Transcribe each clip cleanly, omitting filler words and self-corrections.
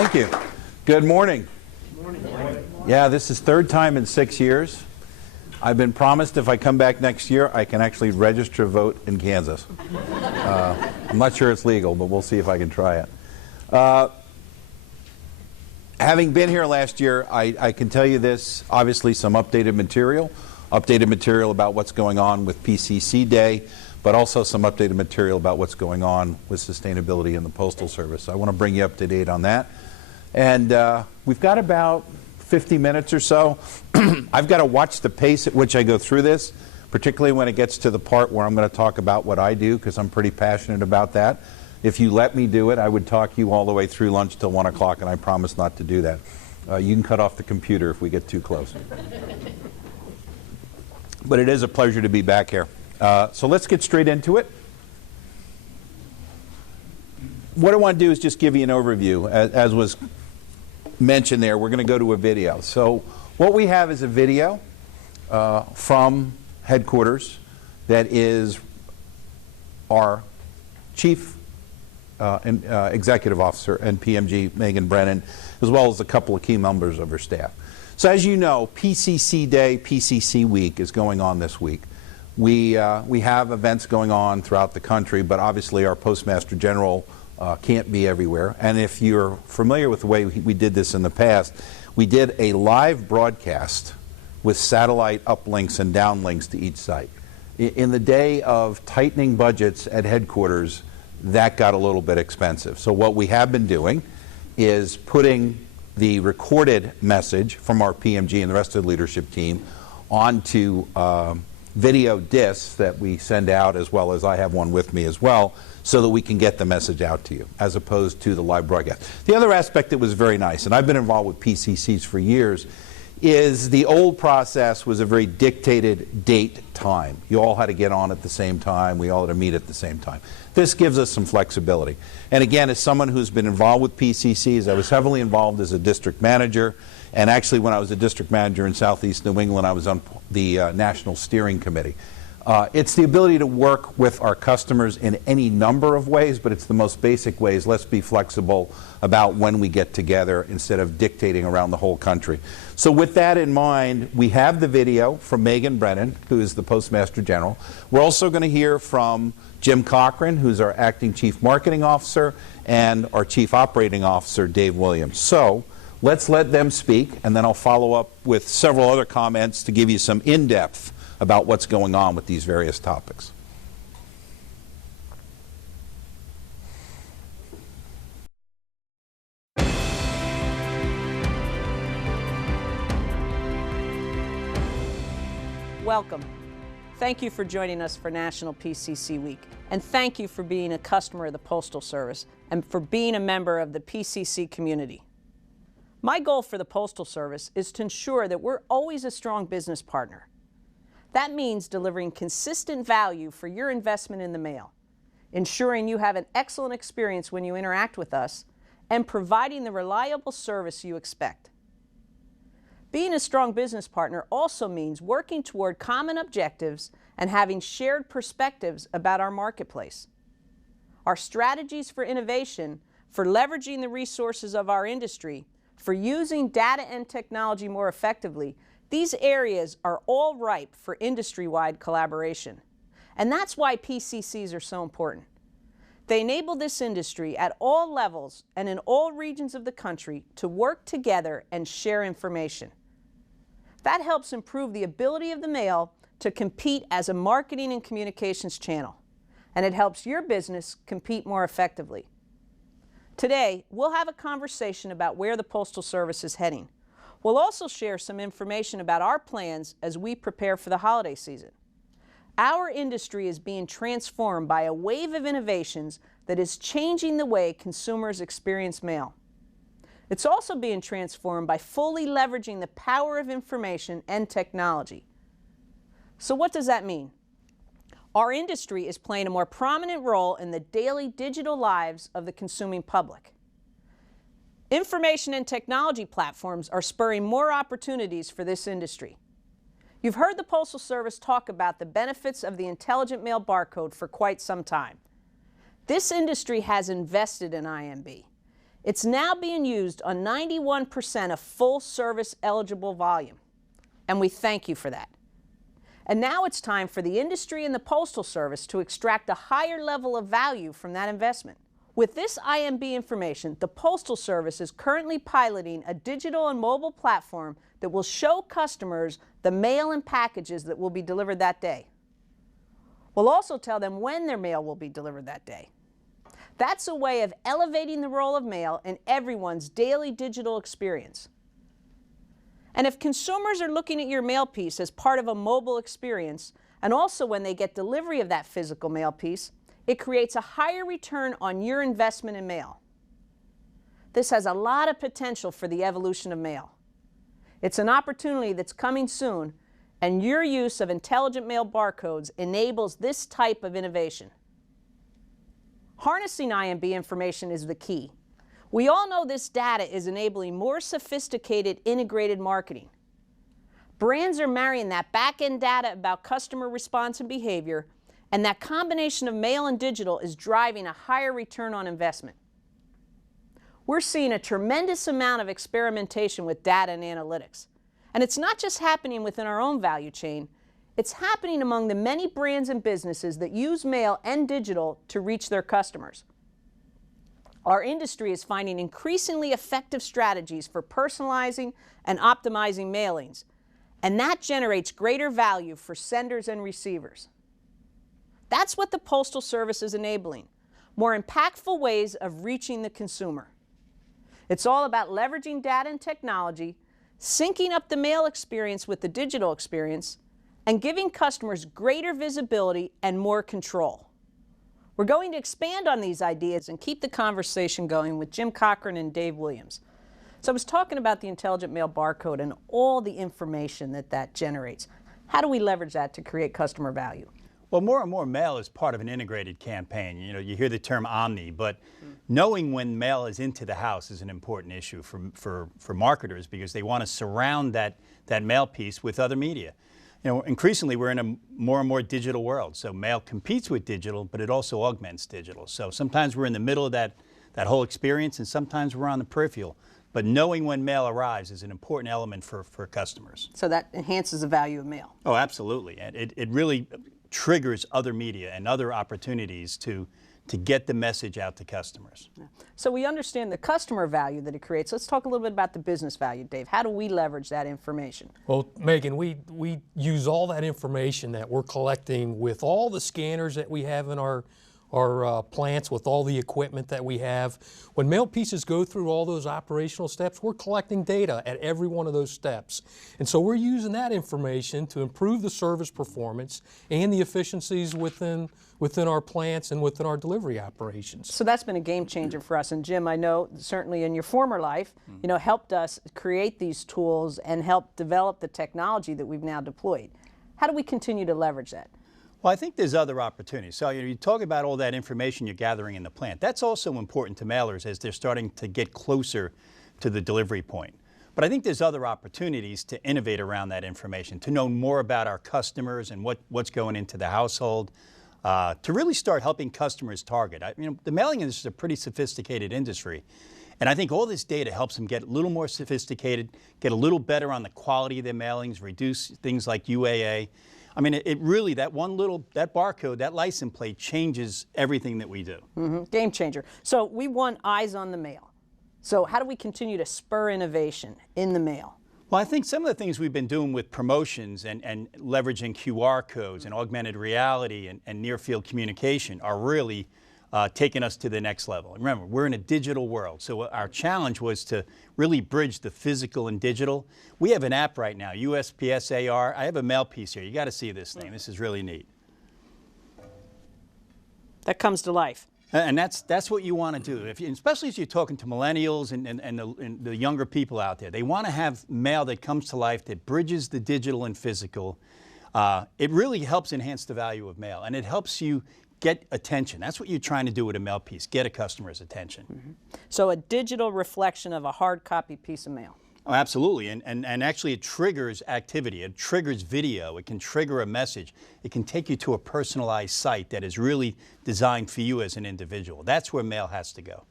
Thank you. Good morning. Good morning. Yeah, this is third time in 6 years. I've been promised if I come back next year, I can actually register to vote in Kansas. I'm not sure it's legal, but we'll see if I can try it. Having been here last year, I can tell you this, obviously some updated material about what's going on with PCC Day, but also some updated material about what's going on with sustainability in the Postal Service. I want to bring you up to date on that. And we've got about 50 minutes or so. I've got to watch the pace at which I go through this, particularly when it gets to the part where I'm going to talk about what I do, because I'm pretty passionate about that. If you let me do it, I would talk you all the way through lunch till 1 o'clock, and I promise not to do that. You can cut off the computer if we get too close. But it is a pleasure to be back here. So let's get straight into it. What I want to do is just give you an overview. As was mentioned there, we're going to go to a video. So what we have is a video from headquarters that is our Chief Executive Officer and PMG, Megan Brennan, as well as a couple of key members of her staff. So as you know, PCC Day, PCC Week is going on this week. We have events going on throughout the country, but obviously our Postmaster General can't be everywhere. And if you're familiar with the way we did this in the past, we did a live broadcast with satellite uplinks and downlinks to each site. In the day of tightening budgets at headquarters, that got a little bit expensive. So what we have been doing is putting the recorded message from our PMG and the rest of the leadership team onto video discs that we send out, as well as I have one with me as well, so that we can get the message out to you, as opposed to the live broadcast. The other aspect that was very nice, and I've been involved with PCCs for years, is the old process was a very dictated date time. You all had to get on at the same time. We all had to meet at the same time. This gives us some flexibility. And again, as someone who's been involved with PCCs, I was heavily involved as a district manager. And actually, when I was a district manager in Southeast New England, I was on the National Steering Committee. It's the ability to work with our customers in any number of ways, but it's the most basic ways. Let's be flexible about when we get together instead of dictating around the whole country. So with that in mind, we have the video from Megan Brennan, who is the Postmaster General. We're also going to hear from Jim Cochran, who's our Acting Chief Marketing Officer, and our Chief Operating Officer, Dave Williams. So let's let them speak, and then I'll follow up with several other comments to give you some in-depth about what's going on with these various topics. Welcome. Thank you for joining us for National PCC Week. And thank you for being a customer of the Postal Service and for being a member of the PCC community. My goal for the Postal Service is to ensure that we're always a strong business partner. That means delivering consistent value for your investment in the mail, ensuring you have an excellent experience when you interact with us, and providing the reliable service you expect. Being a strong business partner also means working toward common objectives and having shared perspectives about our marketplace. Our strategies for innovation, for leveraging the resources of our industry, for using data and technology more effectively, these areas are all ripe for industry-wide collaboration. And that's why PCCs are so important. They enable this industry at all levels and in all regions of the country to work together and share information. That helps improve the ability of the mail to compete as a marketing and communications channel. And it helps your business compete more effectively. Today, we'll have a conversation about where the Postal Service is heading. We'll also share some information about our plans as we prepare for the holiday season. Our industry is being transformed by a wave of innovations that is changing the way consumers experience mail. It's also being transformed by fully leveraging the power of information and technology. So what does that mean? Our industry is playing a more prominent role in the daily digital lives of the consuming public. Information and technology platforms are spurring more opportunities for this industry. You've heard the Postal Service talk about the benefits of the Intelligent Mail Barcode for quite some time. This industry has invested in IMB. It's now being used on 91% of full-service eligible volume, and we thank you for that. And now it's time for the industry and the Postal Service to extract a higher level of value from that investment. With this IMB information, the Postal Service is currently piloting a digital and mobile platform that will show customers the mail and packages that will be delivered that day. We'll also tell them when their mail will be delivered that day. That's a way of elevating the role of mail in everyone's daily digital experience. And if consumers are looking at your mail piece as part of a mobile experience, and also when they get delivery of that physical mail piece, it creates a higher return on your investment in mail. This has a lot of potential for the evolution of mail. It's an opportunity that's coming soon, and your use of intelligent mail barcodes enables this type of innovation. Harnessing IMB information is the key. We all know this data is enabling more sophisticated integrated marketing. Brands are marrying that back-end data about customer response and behavior, and that combination of mail and digital is driving a higher return on investment. We're seeing a tremendous amount of experimentation with data and analytics. And it's not just happening within our own value chain, it's happening among the many brands and businesses that use mail and digital to reach their customers. Our industry is finding increasingly effective strategies for personalizing and optimizing mailings, and that generates greater value for senders and receivers. That's what the Postal Service is enabling, more impactful ways of reaching the consumer. It's all about leveraging data and technology, syncing up the mail experience with the digital experience, and giving customers greater visibility and more control. We're going to expand on these ideas and keep the conversation going with Jim Cochran and Dave Williams. So I was talking about the intelligent mail barcode and all the information that generates. How do we leverage that to create customer value? Well, more and more mail is part of an integrated campaign. You know, you hear the term omni, but knowing when mail is into the house is an important issue for marketers, because they want to surround that mail piece with other media. You know, increasingly we're in a more and more digital world, so mail competes with digital, but it also augments digital. So sometimes we're in the middle of that whole experience, and sometimes we're on the peripheral. But knowing when mail arrives is an important element for customers. So that enhances the value of mail. Oh, absolutely. And it really triggers other media and other opportunities to get the message out to customers. Yeah. So we understand the customer value that it creates. Let's talk a little bit about the business value, Dave. How do we leverage that information? Well, Megan, we use all that information that we're collecting with all the scanners that we have in our plants, with all the equipment that we have. When mail pieces go through all those operational steps, we're collecting data at every one of those steps. And so we're using that information to improve the service performance and the efficiencies within our plants and within our delivery operations. So that's been a game changer for us. And Jim, I know certainly in your former life, you know, helped us create these tools and help develop the technology that we've now deployed. How do we continue to leverage that? Well, I think there's other opportunities. So you talk about all that information you're gathering in the plant. That's also important to mailers as they're starting to get closer to the delivery point. But I think there's other opportunities to innovate around that information, to know more about our customers and what's going into the household, to really start helping customers target. The mailing industry is a pretty sophisticated industry. And I think all this data helps them get a little more sophisticated, get a little better on the quality of their mailings, reduce things like UAA. I mean, it really, that barcode, that license plate changes everything that we do. Game changer. So we want eyes on the mail. So how do we continue to spur innovation in the mail? Well, I think some of the things we've been doing with promotions and leveraging QR codes and augmented reality and near-field communication are really taking us to the next level. And remember, we're in a digital world, so our challenge was to really bridge the physical and digital. We have an app right now, USPS AR. I have a mail piece here. You got to see this thing. This is really neat. That comes to life. And that's what you want to do, especially as you're talking to millennials and the younger people out there. They want to have mail that comes to life, that bridges the digital and physical. It really helps enhance the value of mail, and it helps you get attention. That's what you're trying to do with a mail piece, get a customer's attention. So a digital reflection of a hard copy piece of mail. Oh, absolutely, and actually it triggers activity, it triggers video, it can trigger a message, it can take you to a personalized site that is really designed for you as an individual. That's where mail has to go.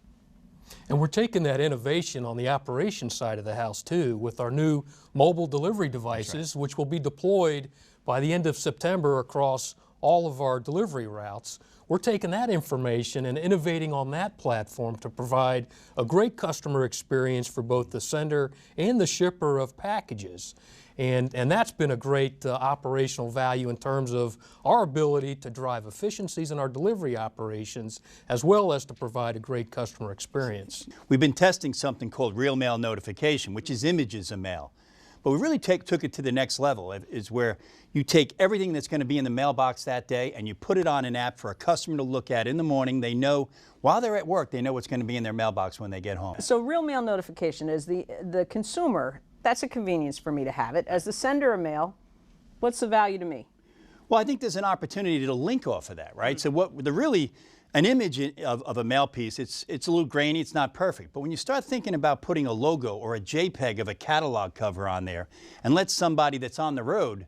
And we're taking that innovation on the operations side of the house too with our new mobile delivery devices, which will be deployed by the end of September across all of our delivery routes. We're taking that information and innovating on that platform to provide a great customer experience for both the sender and the shipper of packages. And that's been a great operational value in terms of our ability to drive efficiencies in our delivery operations, as well as to provide a great customer experience. We've been testing something called real mail notification, which is images of mail. But we really took it to the next level, is where you take everything that's going to be in the mailbox that day and you put it on an app for a customer to look at in the morning. They know, while they're at work, they know what's going to be in their mailbox when they get home. So real mail notification is the consumer, that's a convenience for me to have it. As the sender of mail, what's the value to me? Well, I think there's an opportunity to link off of that, right? So an image of a mail piece, it's a little grainy, it's not perfect. But when you start thinking about putting a logo or a JPEG of a catalog cover on there and let somebody that's on the road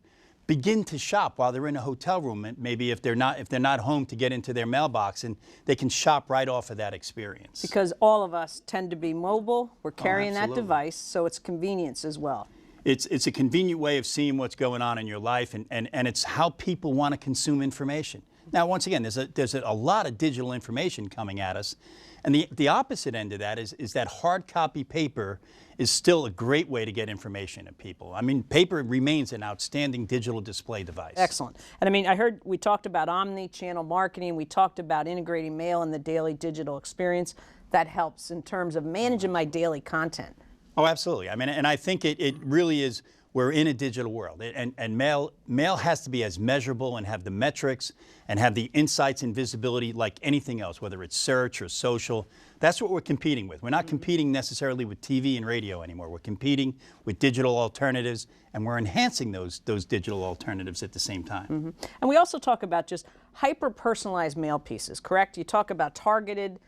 begin to shop while they're in a hotel room, and maybe if they're not home to get into their mailbox, and they can shop right off of that experience. Because all of us tend to be mobile, we're carrying that absolutely. device, so it's convenience as well. It's a convenient way of seeing what's going on in your life, and it's how people want to consume information. Now, once again, there's a lot of digital information coming at us, and the opposite end of that is that hard copy paper is still a great way to get information to people. I mean, paper remains an outstanding digital display device. Excellent. And I mean, I heard we talked about omni-channel marketing, we talked about integrating mail in the daily digital experience. That helps in terms of managing my daily content. Oh, absolutely. I mean, and I think it really is, we're in a digital world, and mail has to be as measurable and have the metrics and have the insights and visibility like anything else, whether it's search or social. That's what we're competing with. We're not competing necessarily with TV and radio anymore. We're competing with digital alternatives, and we're enhancing those digital alternatives at the same time. Mm-hmm. And we also talk about just hyper-personalized mail pieces, correct? You talk about targeted,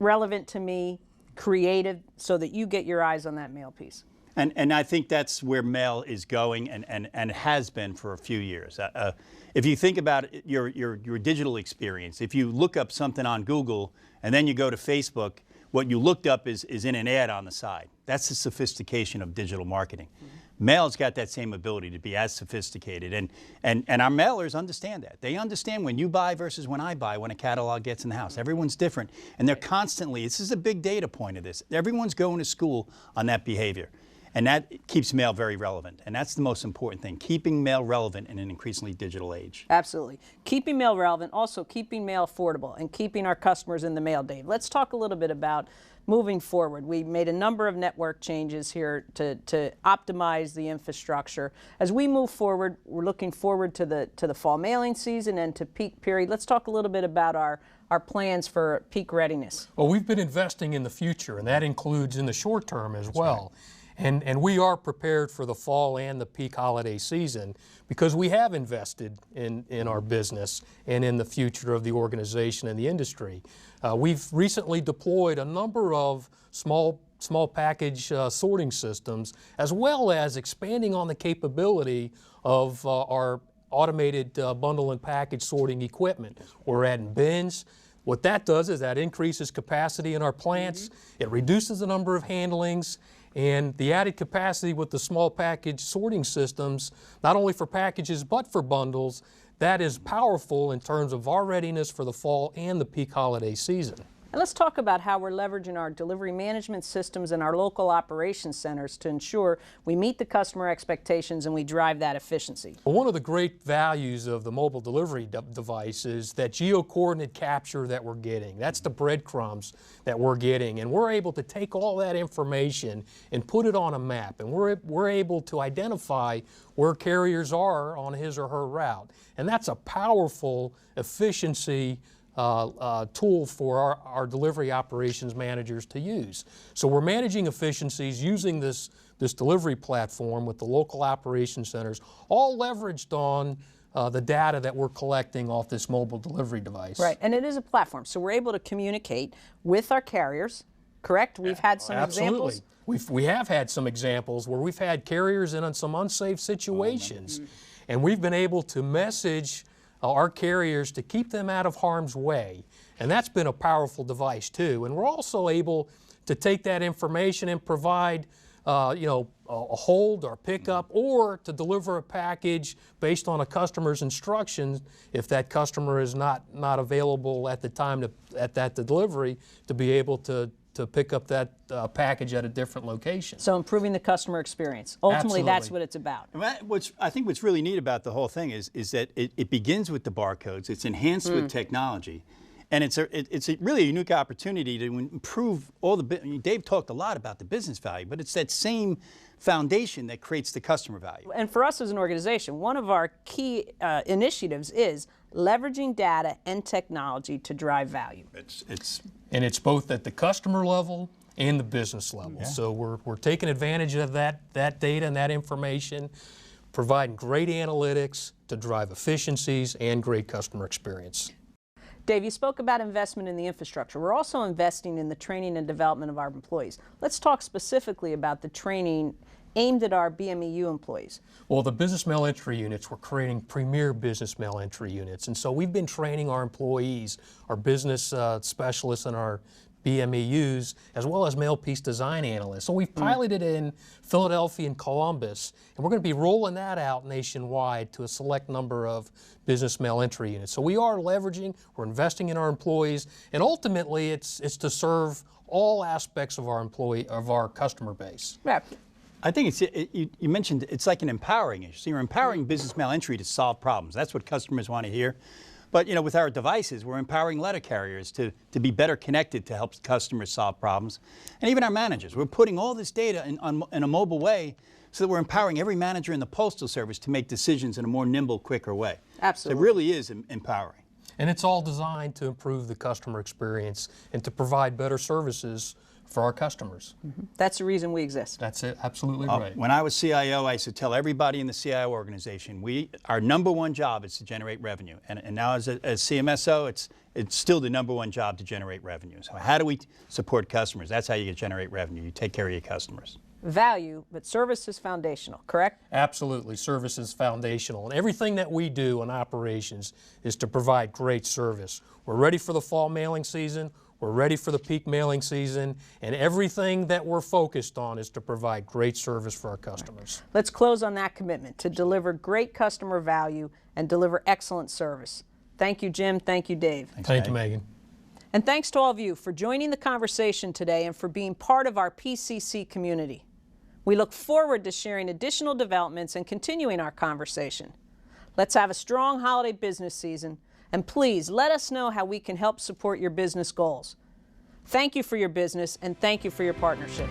relevant to me, creative, so that you get your eyes on that mail piece. And I think that's where mail is going, and has been for a few years. If you think about your digital experience, if you look up something on Google and then you go to Facebook, what you looked up is in an ad on the side. That's the sophistication of digital marketing. Mm-hmm. Mail's got that same ability to be as sophisticated, and our mailers understand that. They understand when you buy versus when I buy, when a catalog gets in the house. Everyone's different, and they're constantly, this is a big data point of this, everyone's going to school on that behavior. And that keeps mail very relevant. And that's the most important thing, keeping mail relevant in an increasingly digital age. Absolutely. Keeping mail relevant, also keeping mail affordable, and keeping our customers in the mail, Dave. Let's talk a little bit about moving forward. We made a number of network changes here to optimize the infrastructure. As we move forward, we're looking forward to the fall mailing season and to peak period. Let's talk a little bit about our plans for peak readiness. Well, we've been investing in the future, and that includes in the short term as well. Right. And we are prepared for the fall and the peak holiday season because we have invested in our business and in the future of the organization and the industry. We've recently deployed a number of small package sorting systems, as well as expanding on the capability of our automated bundle and package sorting equipment. We're adding bins. What that does is that increases capacity in our plants. Mm-hmm. It reduces the number of handlings. And the added capacity with the small package sorting systems, not only for packages but for bundles, that is powerful in terms of our readiness for the fall and the peak holiday season. And let's talk about how we're leveraging our delivery management systems and our local operations centers to ensure we meet the customer expectations and we drive that efficiency. Well, one of the great values of the mobile delivery device is that geo-coordinate capture that we're getting. That's the breadcrumbs that we're getting, and we're able to take all that information and put it on a map, and we're able to identify where carriers are on his or her route. And that's a powerful efficiency tool for our delivery operations managers to use. So we're managing efficiencies using this delivery platform with the local operations centers, all leveraged on the data that we're collecting off this mobile delivery device. Right, and it is a platform, so we're able to communicate with our carriers, correct? We've had some examples. We have had some examples where we've had carriers in some unsafe situations, and we've been able to message our carriers to keep them out of harm's way. And that's been a powerful device too. And we're also able to take that information and provide a hold or pickup, or to deliver a package based on a customer's instructions if that customer is not available at the time at that delivery, to be able to pick up that package at a different location. So improving the customer experience. Ultimately, Absolutely. that's what it's about. I think what's really neat about the whole thing is that it begins with the barcodes. It's enhanced with technology. And it's really a unique opportunity to improve all the, Dave talked a lot about the business value, but it's that same foundation that creates the customer value. And for us as an organization, one of our key initiatives is leveraging data and technology to drive value. And it's both at the customer level and the business level. Yeah. So we're taking advantage of that data and that information, providing great analytics to drive efficiencies and great customer experience. Dave, you spoke about investment in the infrastructure. We're also investing in the training and development of our employees. Let's talk specifically about the training aimed at our BMEU employees. Well, the business mail entry units, we're creating premier business mail entry units. And so we've been training our employees, our business specialists and our BMEUs, as well as mail piece design analysts. So we've piloted in Philadelphia and Columbus, and we're going to be rolling that out nationwide to a select number of business mail entry units. So we are leveraging, we're investing in our employees, and ultimately it's to serve all aspects of our customer base. Yeah. I think you mentioned it's like an empowering issue. So you're empowering business mail entry to solve problems. That's what customers want to hear. But with our devices, we're empowering letter carriers to be better connected to help customers solve problems. And even our managers, we're putting all this data in a mobile way so that we're empowering every manager in the Postal Service to make decisions in a more nimble, quicker way. Absolutely. So it really is empowering. And it's all designed to improve the customer experience and to provide better services for our customers. That's the reason we exist. That's it, absolutely right. When I was CIO, I used to tell everybody in the CIO organization, our number one job is to generate revenue. And now as CMSO, it's still the number one job to generate revenue. So how do we support customers? That's how you generate revenue. You take care of your customers. Value, but service is foundational, correct? Absolutely, service is foundational. And everything that we do in operations is to provide great service. We're ready for the fall mailing season. We're ready for the peak mailing season, and everything that we're focused on is to provide great service for our customers. Let's close on that commitment to deliver great customer value and deliver excellent service. Thank you, Jim. Thank you, Dave. Thank you, Megan. And thanks to all of you for joining the conversation today and for being part of our PCC community. We look forward to sharing additional developments and continuing our conversation. Let's have a strong holiday business season. And please let us know how we can help support your business goals. Thank you for your business and thank you for your partnership.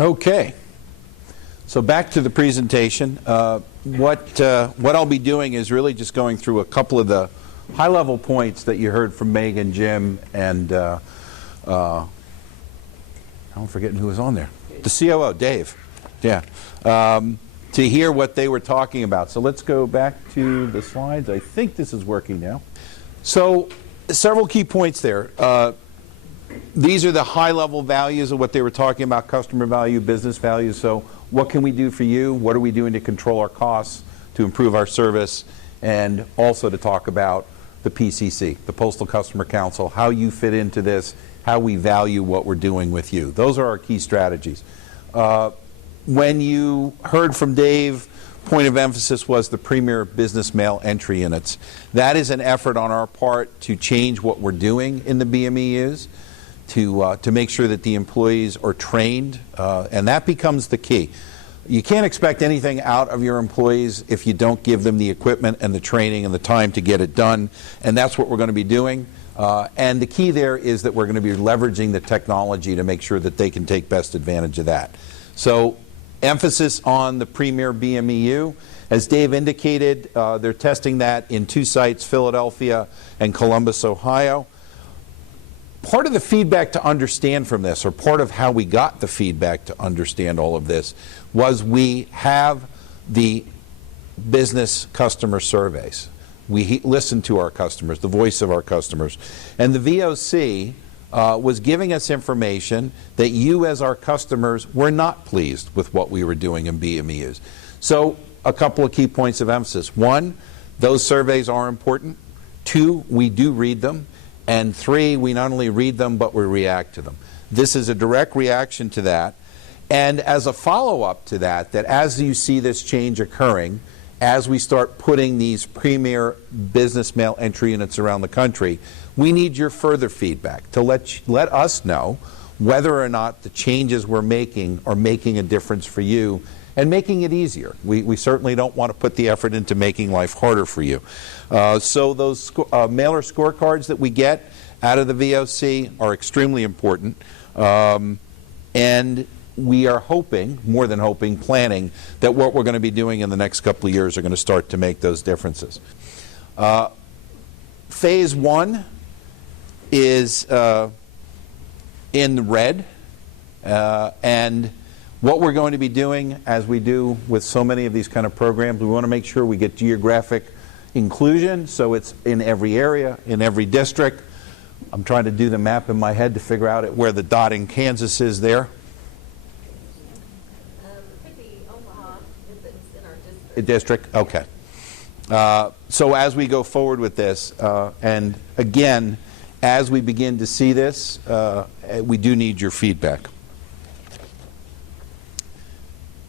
Okay, so back to the presentation. What I'll be doing is really just going through a couple of the high-level points that you heard from Megan, Jim, and I'm forgetting who was on there. The COO, Dave. Yeah. To hear what they were talking about. So let's go back to the slides. I think this is working now. So several key points there. these are the high-level values of what they were talking about: customer value, business value. So what can we do for you? What are we doing to control our costs, to improve our service, and also to talk about the PCC, the Postal Customer Council, how you fit into this, how we value what we're doing with you. Those are our key strategies. When you heard from Dave, point of emphasis was the premier business mail entry units. That is an effort on our part to change what we're doing in the BMEUs, to make sure that the employees are trained, and that becomes the key. You can't expect anything out of your employees if you don't give them the equipment and the training and the time to get it done, and that's what we're going to be doing. And the key there is that we're going to be leveraging the technology to make sure that they can take best advantage of that. So emphasis on the premier BMEU. As Dave indicated, they're testing that in 2 sites, Philadelphia and Columbus, Ohio. Part of the feedback to understand from this, or part of how we got the feedback to understand all of this, was we have the business customer surveys. We listen to our customers, the voice of our customers. And the VOC was giving us information that you as our customers were not pleased with what we were doing in BMEUs. So a couple of key points of emphasis. 1, those surveys are important. 2, we do read them. And 3, we not only read them, but we react to them. This is a direct reaction to that. And as a follow-up to that, that as you see this change occurring, as we start putting these premier business mail entry units around the country, we need your further feedback to let us know whether or not the changes we're making are making a difference for you and making it easier. We certainly don't want to put the effort into making life harder for you. So those mailer scorecards that we get out of the VOC are extremely important. And we are hoping, more than hoping, planning that what we're going to be doing in the next couple of years are going to start to make those differences. Phase 1 is in red, and what we're going to be doing, as we do with so many of these kind of programs, we want to make sure we get geographic inclusion, so it's in every area, in every district. I'm trying to do the map in my head to figure out where the dot in Kansas is there. Could be Omaha if it's in our District, okay. So as we go forward with this, and again, as we begin to see this, we do need your feedback.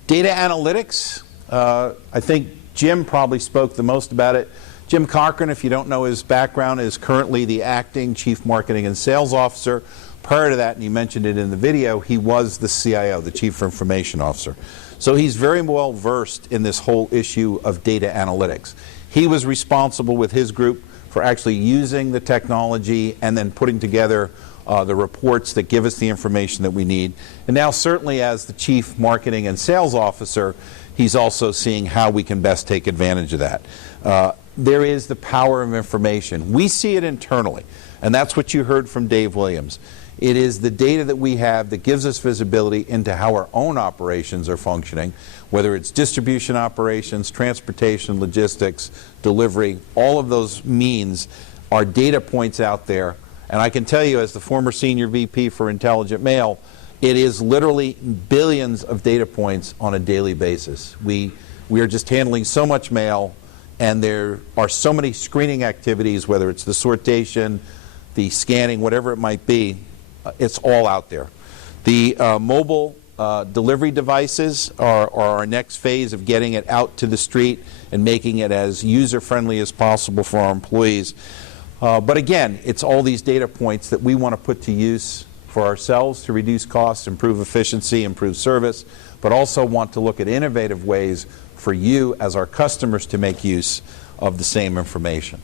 Data analytics, I think Jim probably spoke the most about it. Jim Cochran, if you don't know his background, is currently the acting Chief Marketing and Sales Officer. Prior to that, and you mentioned it in the video, he was the CIO, the Chief Information Officer. So he's very well versed in this whole issue of data analytics. He was responsible with his group for actually using the technology and then putting together the reports that give us the information that we need. And now certainly as the Chief Marketing and Sales Officer, he's also seeing how we can best take advantage of that. There is the power of information. We see it internally, and that's what you heard from Dave Williams. It is the data that we have that gives us visibility into how our own operations are functioning, whether it's distribution operations, transportation, logistics, delivery, all of those means are data points out there. And I can tell you, as the former Senior VP for Intelligent Mail, it is literally billions of data points on a daily basis. We are just handling so much mail, and there are so many screening activities, whether it's the sortation, the scanning, whatever it might be, it's all out there. The mobile delivery devices are our next phase of getting it out to the street and making it as user-friendly as possible for our employees. But again, it's all these data points that we want to put to use for ourselves to reduce costs, improve efficiency, improve service, but also want to look at innovative ways for you as our customers to make use of the same information.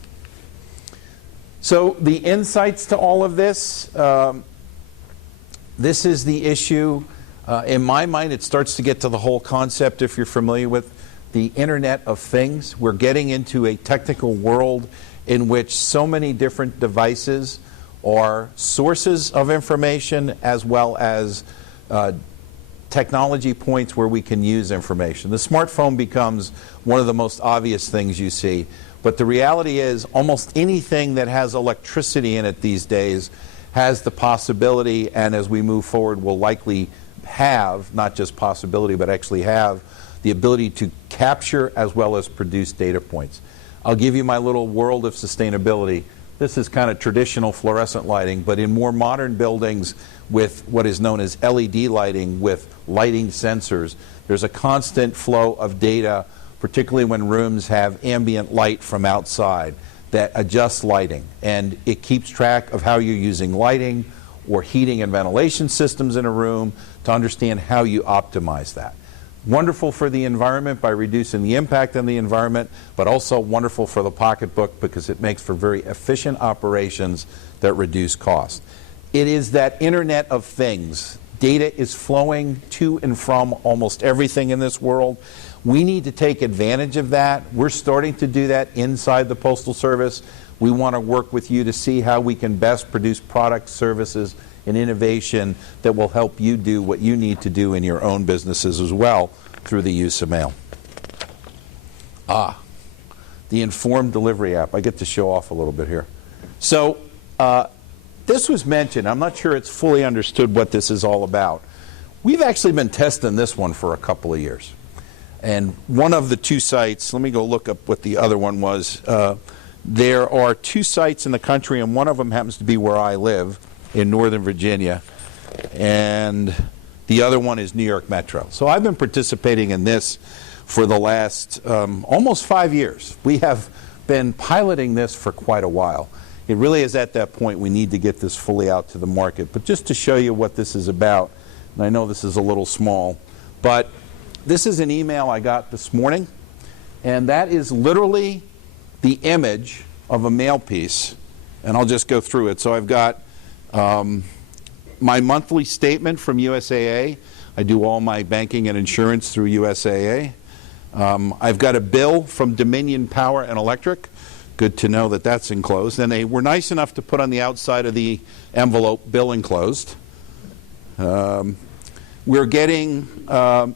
So the insights to all of this, this is the issue. In my mind, it starts to get to the whole concept, if you're familiar with the Internet of Things. We're getting into a technical world in which so many different devices are sources of information as well as technology points where we can use information. The smartphone becomes one of the most obvious things you see, but the reality is almost anything that has electricity in it these days has the possibility, and as we move forward will likely have, not just possibility, but actually have the ability to capture as well as produce data points. I'll give you my little world of sustainability. This is kind of traditional fluorescent lighting, but in more modern buildings with what is known as LED lighting with lighting sensors, there's a constant flow of data, particularly when rooms have ambient light from outside, that adjusts lighting. And it keeps track of how you're using lighting or heating and ventilation systems in a room to understand how you optimize that. Wonderful for the environment by reducing the impact on the environment, but also wonderful for the pocketbook because it makes for very efficient operations that reduce cost. It is that Internet of Things. Data is flowing to and from almost everything in this world. We need to take advantage of that. We're starting to do that inside the Postal Service. We want to work with you to see how we can best produce products, services, and innovation that will help you do what you need to do in your own businesses as well through the use of mail. The Informed Delivery app. I get to show off a little bit here. So this was mentioned. I'm not sure it's fully understood what this is all about. We've actually been testing this one for a couple of years. And one of the two sites, let me go look up what the other one was. There are two sites in the country, and one of them happens to be where I live in Northern Virginia, and the other one is New York Metro. So I've been participating in this for the last almost 5 years. We have been piloting this for quite a while. It really is at that point we need to get this fully out to the market. But just to show you what this is about, and I know this is a little small, but this is an email I got this morning, and that is literally the image of a mail piece, and I'll just go through it. So I've got my monthly statement from USAA. I do all my banking and insurance through USAA. I've got a bill from Dominion Power and Electric. Good to know that that's enclosed. And they were nice enough to put on the outside of the envelope, bill enclosed. We're getting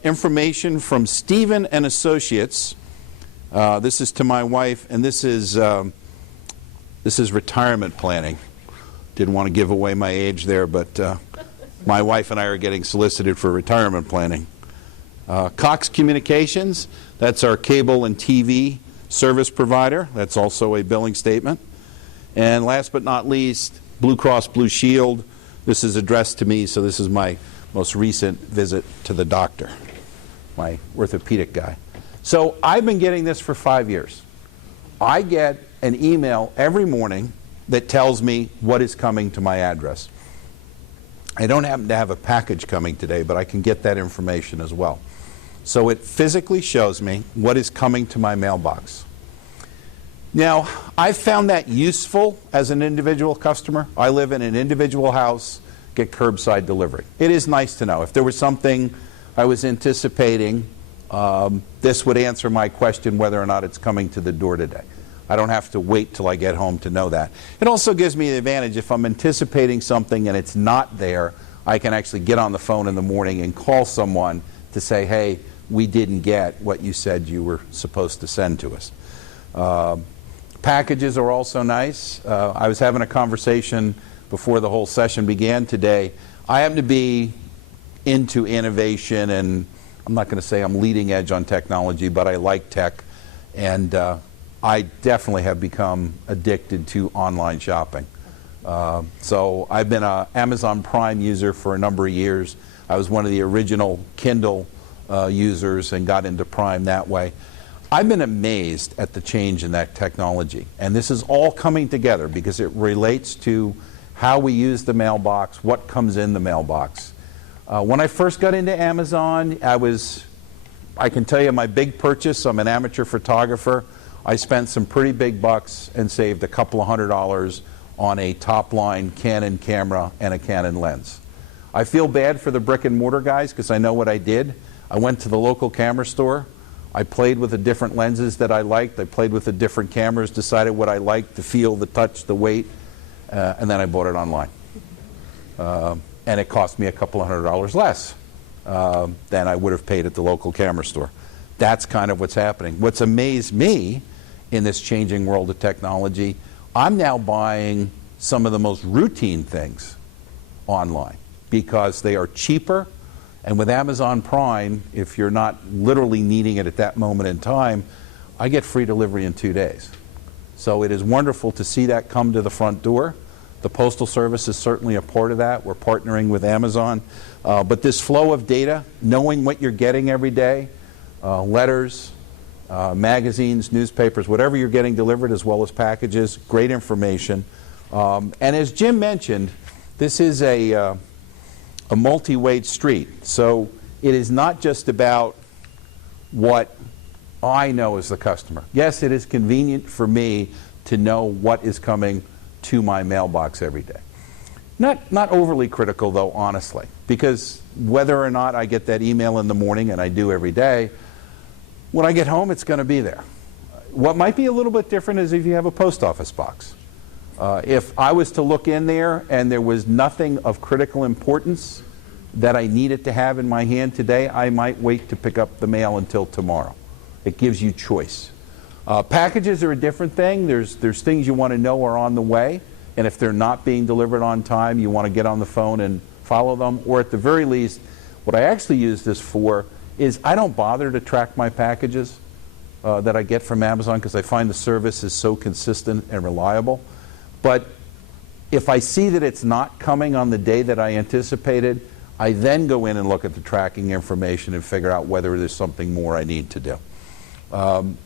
information from Stephen and Associates. This is to my wife, and this is retirement planning. Didn't want to give away my age there, but my wife and I are getting solicited for retirement planning. Cox Communications, that's our cable and TV service provider. That's also a billing statement. And last but not least, Blue Cross Blue Shield. This is addressed to me, so this is my most recent visit to the doctor, my orthopedic guy. So I've been getting this for 5 years. I get an email every morning that tells me what is coming to my address. I don't happen to have a package coming today, but I can get that information as well. So it physically shows me what is coming to my mailbox. Now, I've found that useful as an individual customer. I live in an individual house, get curbside delivery. It is nice to know. If there was something I was anticipating, this would answer my question whether or not it's coming to the door today. I don't have to wait till I get home to know that. It also gives me the advantage if I'm anticipating something and it's not there, I can actually get on the phone in the morning and call someone to say, hey, we didn't get what you said you were supposed to send to us. Packages are also nice. I was having a conversation before the whole session began today. I happen to be into innovation, and I'm not going to say I'm leading edge on technology, but I like tech, and I definitely have become addicted to online shopping. So I've been an Amazon Prime user for a number of years. I was one of the original Kindle users and got into Prime that way. I've been amazed at the change in that technology, and this is all coming together because it relates to how we use the mailbox, what comes in the mailbox. When I first got into Amazon, I can tell you my big purchase, I'm an amateur photographer. I spent some pretty big bucks and saved a couple of $100 on a top-line Canon camera and a Canon lens. I feel bad for the brick and mortar guys because I know what I did. I went to the local camera store. I played with the different lenses that I liked. I played with the different cameras, decided what I liked, the feel, the touch, the weight, and then I bought it online. And it cost me a couple of $100 less than I would have paid at the local camera store. That's kind of what's happening. What's amazed me in this changing world of technology, I'm now buying some of the most routine things online because they are cheaper. And with Amazon Prime, if you're not literally needing it at that moment in time, I get free delivery in 2 days. So it is wonderful to see that come to the front door. The Postal Service is certainly a part of that. We're partnering with Amazon. But this flow of data, knowing what you're getting every day, letters, magazines, newspapers, whatever you're getting delivered, as well as packages, great information. And as Jim mentioned, this is a multi-way street. So it is not just about what I know as the customer. Yes, it is convenient for me to know what is coming to my mailbox every day. Not overly critical, though, honestly, because whether or not I get that email in the morning, and I do every day, when I get home, it's going to be there. What might be a little bit different is if you have a post office box. If I was to look in there and there was nothing of critical importance that I needed to have in my hand today, I might wait to pick up the mail until tomorrow. It gives you choice. Packages are a different thing. There's things you want to know are on the way, and if they're not being delivered on time, you want to get on the phone and follow them. Or at the very least, what I actually use this for is I don't bother to track my packages that I get from Amazon because I find the service is so consistent and reliable. But if I see that it's not coming on the day that I anticipated, I then go in and look at the tracking information and figure out whether there's something more I need to do.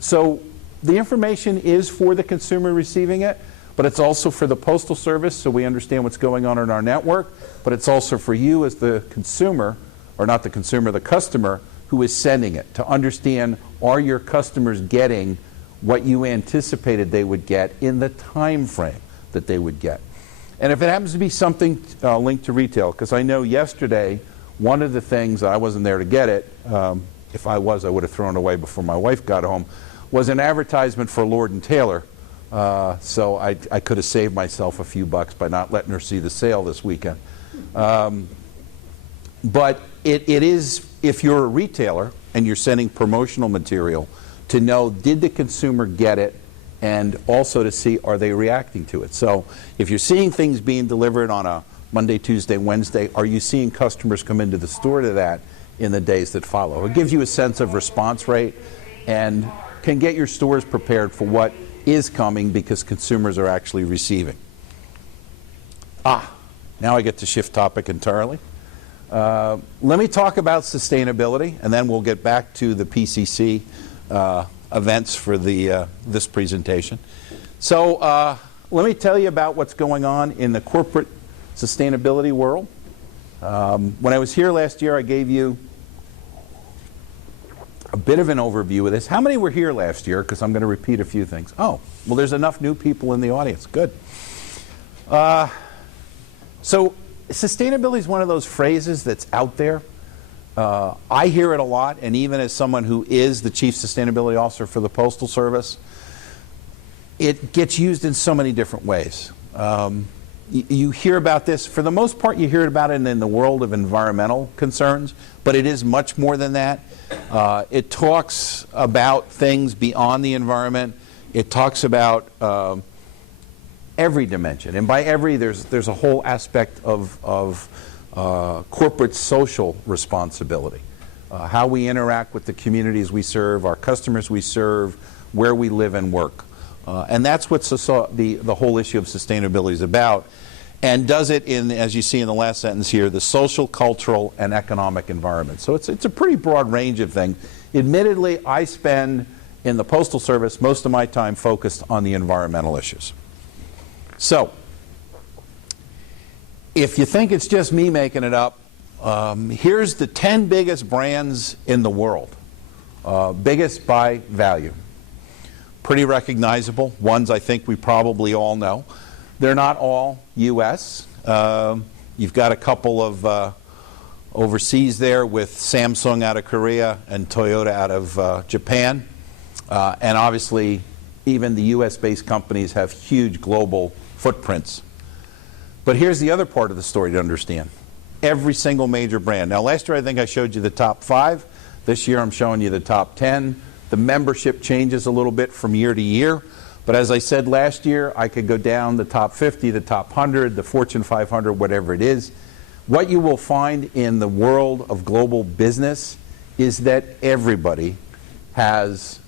So the information is for the consumer receiving it, but it's also for the Postal Service, so we understand what's going on in our network, but it's also for you as the consumer, or not the consumer, the customer who is sending it, to understand, are your customers getting what you anticipated they would get in the time frame that they would get. And if it happens to be something linked to retail, because I know yesterday, one of the things, I wasn't there to get it, if I was, I would have thrown it away before my wife got home, was an advertisement for Lord & Taylor. So I could have saved myself a few bucks by not letting her see the sale this weekend. But it is, if you're a retailer and you're sending promotional material, to know, did the consumer get it? And also to see, are they reacting to it? So if you're seeing things being delivered on a Monday, Tuesday, Wednesday, are you seeing customers come into the store to that in the days that follow? It gives you a sense of response rate and can get your stores prepared for what is coming because consumers are actually receiving. Now I get to shift topic entirely. Let me talk about sustainability, and then we'll get back to the PCC events for this presentation. So let me tell you about what's going on in the corporate sustainability world. When I was here last year, I gave you a bit of an overview of this. How many were here last year? Because I'm going to repeat a few things. Oh, well, there's enough new people in the audience. Good. So sustainability is one of those phrases that's out there. I hear it a lot, and even as someone who is the Chief Sustainability Officer for the Postal Service, it gets used in so many different ways. You hear about this, for the most part you hear about it in the world of environmental concerns, but it is much more than that. It talks about things beyond the environment. It talks about every dimension, and by every there's a whole aspect of corporate social responsibility, how we interact with the communities we serve, our customers we serve, where we live and work. And that's what the whole issue of sustainability is about, and does it in, as you see in the last sentence here, the social, cultural, and economic environment. So it's a pretty broad range of things. Admittedly, I spend in the Postal Service most of my time focused on the environmental issues. So if you think it's just me making it up, here's the 10 biggest brands in the world, biggest by value. Pretty recognizable, ones I think we probably all know. They're not all U.S. You've got a couple of overseas there with Samsung out of Korea and Toyota out of Japan. And obviously, even the U.S.-based companies have huge global footprints. But here's the other part of the story to understand. Every single major brand. Now, last year I think I showed you the top 5. This year I'm showing you the top 10. The membership changes a little bit from year to year, But as I said last year, I could go down the top 50, the top 100, the Fortune 500, whatever it is. What you will find in the world of global business is that everybody has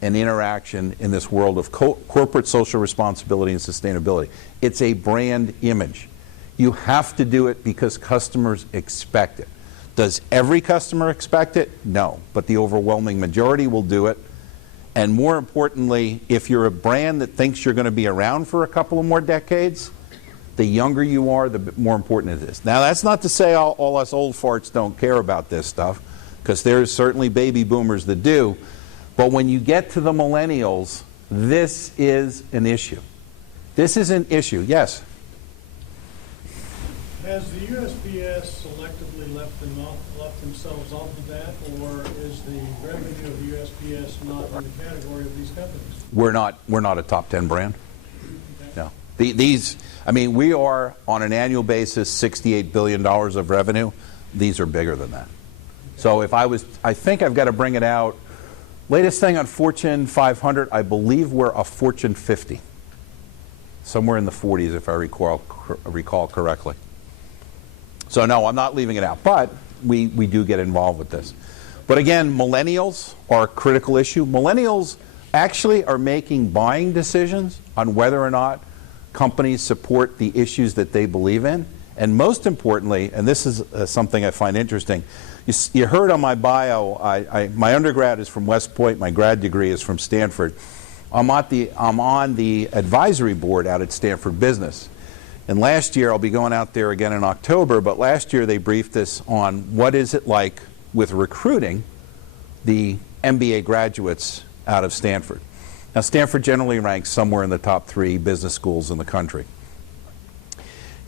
an interaction in this world of corporate social responsibility and sustainability. It's a brand image. You have to do it because customers expect it. Does every customer expect it? No, but the overwhelming majority will do it. And more importantly, if you're a brand that thinks you're going to be around for a couple of more decades, the younger you are, the more important it is. Now, that's not to say all us old farts don't care about this stuff, because there's certainly baby boomers that do. But when you get to the millennials, this is an issue. This is an issue. Yes? Has the USPS selectively left themselves off of that, or is the revenue of the USPS not in the category of these companies? We're not a top 10 brand. No. We are on an annual basis $68 billion of revenue. These are bigger than that. So I think I've got to bring it out. Latest thing on Fortune 500, I believe we're a Fortune 50. Somewhere in the 40s, if I recall correctly. So no, I'm not leaving it out, but we do get involved with this. But again, millennials are a critical issue. Millennials actually are making buying decisions on whether or not companies support the issues that they believe in. And most importantly, and this is something I find interesting, you heard on my bio, my undergrad is from West Point, my grad degree is from Stanford. I'm on the advisory board out at Stanford Business. And last year, I'll be going out there again in October, but last year they briefed us on what is it like with recruiting the MBA graduates out of Stanford. Now, Stanford generally ranks somewhere in the top 3 business schools in the country.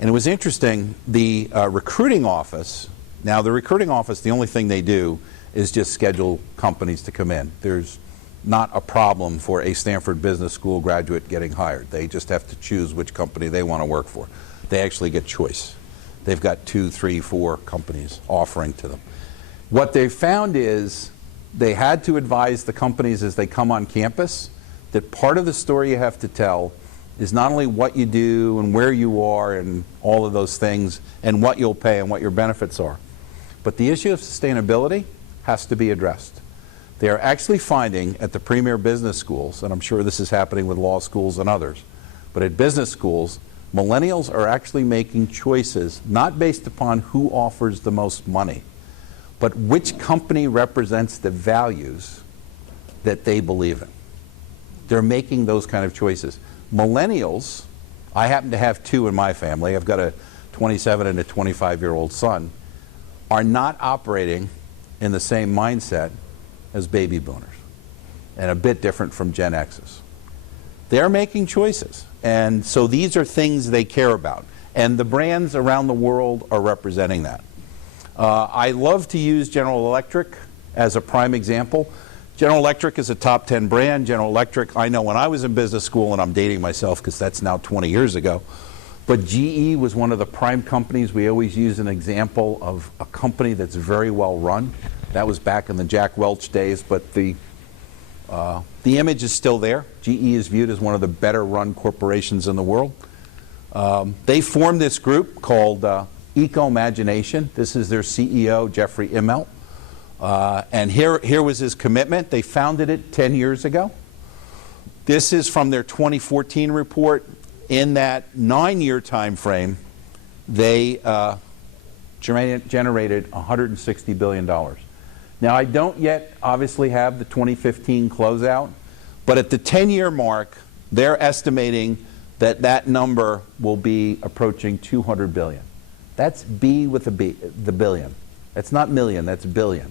And it was interesting, the recruiting office, now the recruiting office, the only thing they do is just schedule companies to come in. There's not a problem for a Stanford Business School graduate getting hired. They just have to choose which company they want to work for. They actually get choice. They've got 2, 3, 4 companies offering to them. What they found is they had to advise the companies as they come on campus that part of the story you have to tell is not only what you do and where you are and all of those things and what you'll pay and what your benefits are, but the issue of sustainability has to be addressed. They are actually finding at the premier business schools, and I'm sure this is happening with law schools and others, but at business schools, millennials are actually making choices not based upon who offers the most money, but which company represents the values that they believe in. They're making those kind of choices. Millennials, I happen to have 2 in my family, I've got a 27 and a 25-year-old son, are not operating in the same mindset as baby boomers, and a bit different from Gen X's. They're making choices, and so these are things they care about, and the brands around the world are representing that. I love to use General Electric as a prime example. General Electric is a top 10 brand. General Electric, I know when I was in business school, and I'm dating myself because that's now 20 years ago, but GE was one of the prime companies. We always use an example of a company that's very well run. That was back in the Jack Welch days, but the image is still there. GE is viewed as one of the better run corporations in the world. They formed this group called Eco-Imagination. This is their CEO, Jeffrey Immelt. And here was his commitment. They founded it 10 years ago. This is from their 2014 report. In that 9-year time frame, they generated $160 billion. Now, I don't yet obviously have the 2015 closeout, but at the 10-year mark, they're estimating that that number will be approaching 200 billion. That's B with a B, the billion. That's not million, that's billion.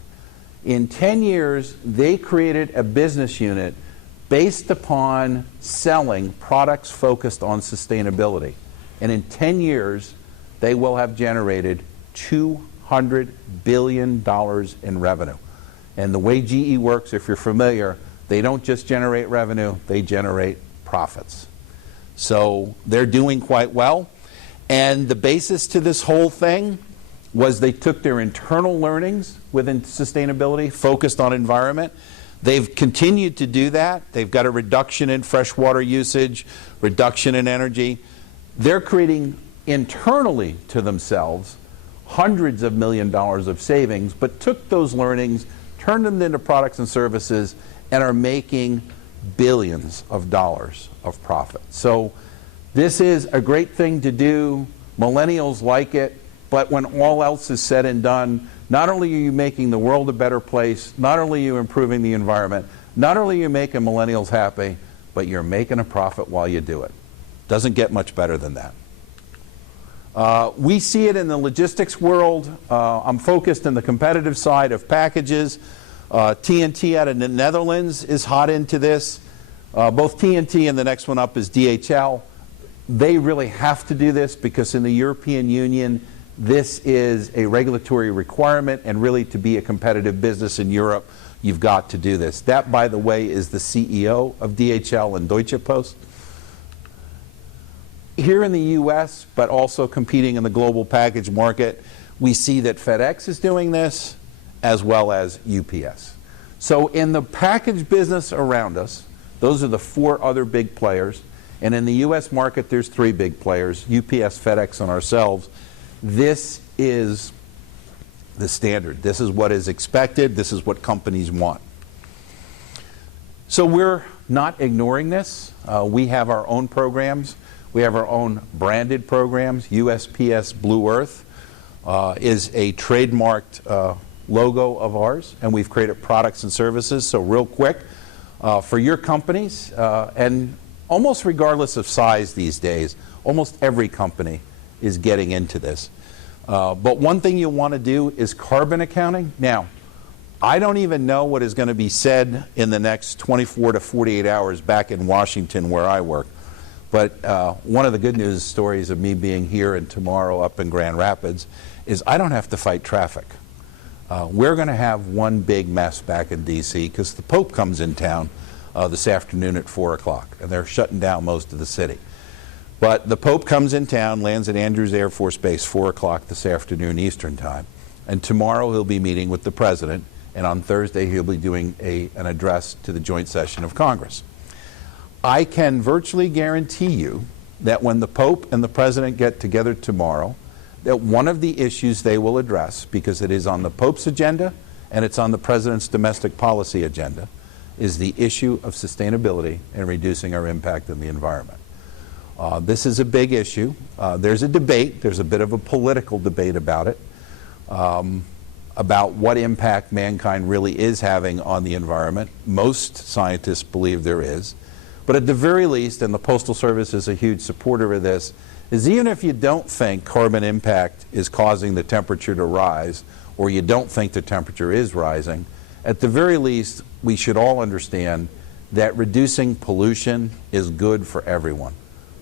In 10 years, they created a business unit based upon selling products focused on sustainability. And in 10 years, they will have generated $200 billion in revenue. And the way GE works, if you're familiar, they don't just generate revenue, they generate profits. So they're doing quite well. And the basis to this whole thing was they took their internal learnings within sustainability, focused on environment. They've continued to do that. They've got a reduction in freshwater usage, reduction in energy. They're creating internally to themselves hundreds of millions of dollars of savings, but took those learnings, turned them into products and services, and are making billions of dollars of profit. So this is a great thing to do. Millennials like it, but when all else is said and done, not only are you making the world a better place, not only are you improving the environment, not only are you making millennials happy, but you're making a profit while you do it. Doesn't get much better than that. We see it in the logistics world. I'm focused in the competitive side of packages. TNT out of the Netherlands is hot into this. Both TNT and the next one up is DHL. They really have to do this because in the European Union, this is a regulatory requirement, and really to be a competitive business in Europe, you've got to do this. That, by the way, is the CEO of DHL and Deutsche Post. Here in the U.S., but also competing in the global package market, we see that FedEx is doing this, as well as UPS. So in the package business around us, those are the 4 other big players. And in the U.S. market, there's 3 big players, UPS, FedEx, and ourselves. This is the standard. This is what is expected. This is what companies want. So we're not ignoring this. We have our own programs. We have our own branded programs. USPS Blue Earth is a trademarked logo of ours, and we've created products and services. So real quick, for your companies, and almost regardless of size these days, almost every company is getting into this. But one thing you want to do is carbon accounting. Now, I don't even know what is going to be said in the next 24 to 48 hours back in Washington where I work. But one of the good news stories of me being here and tomorrow up in Grand Rapids is I don't have to fight traffic. We're going to have one big mess back in D.C. because the Pope comes in town this afternoon at 4 o'clock, and they're shutting down most of the city. But the Pope comes in town, lands at Andrews Air Force Base 4 o'clock this afternoon Eastern Time, and tomorrow he'll be meeting with the President, and on Thursday he'll be doing an address to the joint session of Congress. I can virtually guarantee you that when the Pope and the President get together tomorrow, that one of the issues they will address, because it is on the Pope's agenda and it's on the President's domestic policy agenda, is the issue of sustainability and reducing our impact on the environment. This is a big issue. There's a debate, there's a bit of a political debate about it, about what impact mankind really is having on the environment. Most scientists believe there is. But at the very least, and the Postal Service is a huge supporter of this, is even if you don't think carbon impact is causing the temperature to rise, or you don't think the temperature is rising, at the very least, we should all understand that reducing pollution is good for everyone.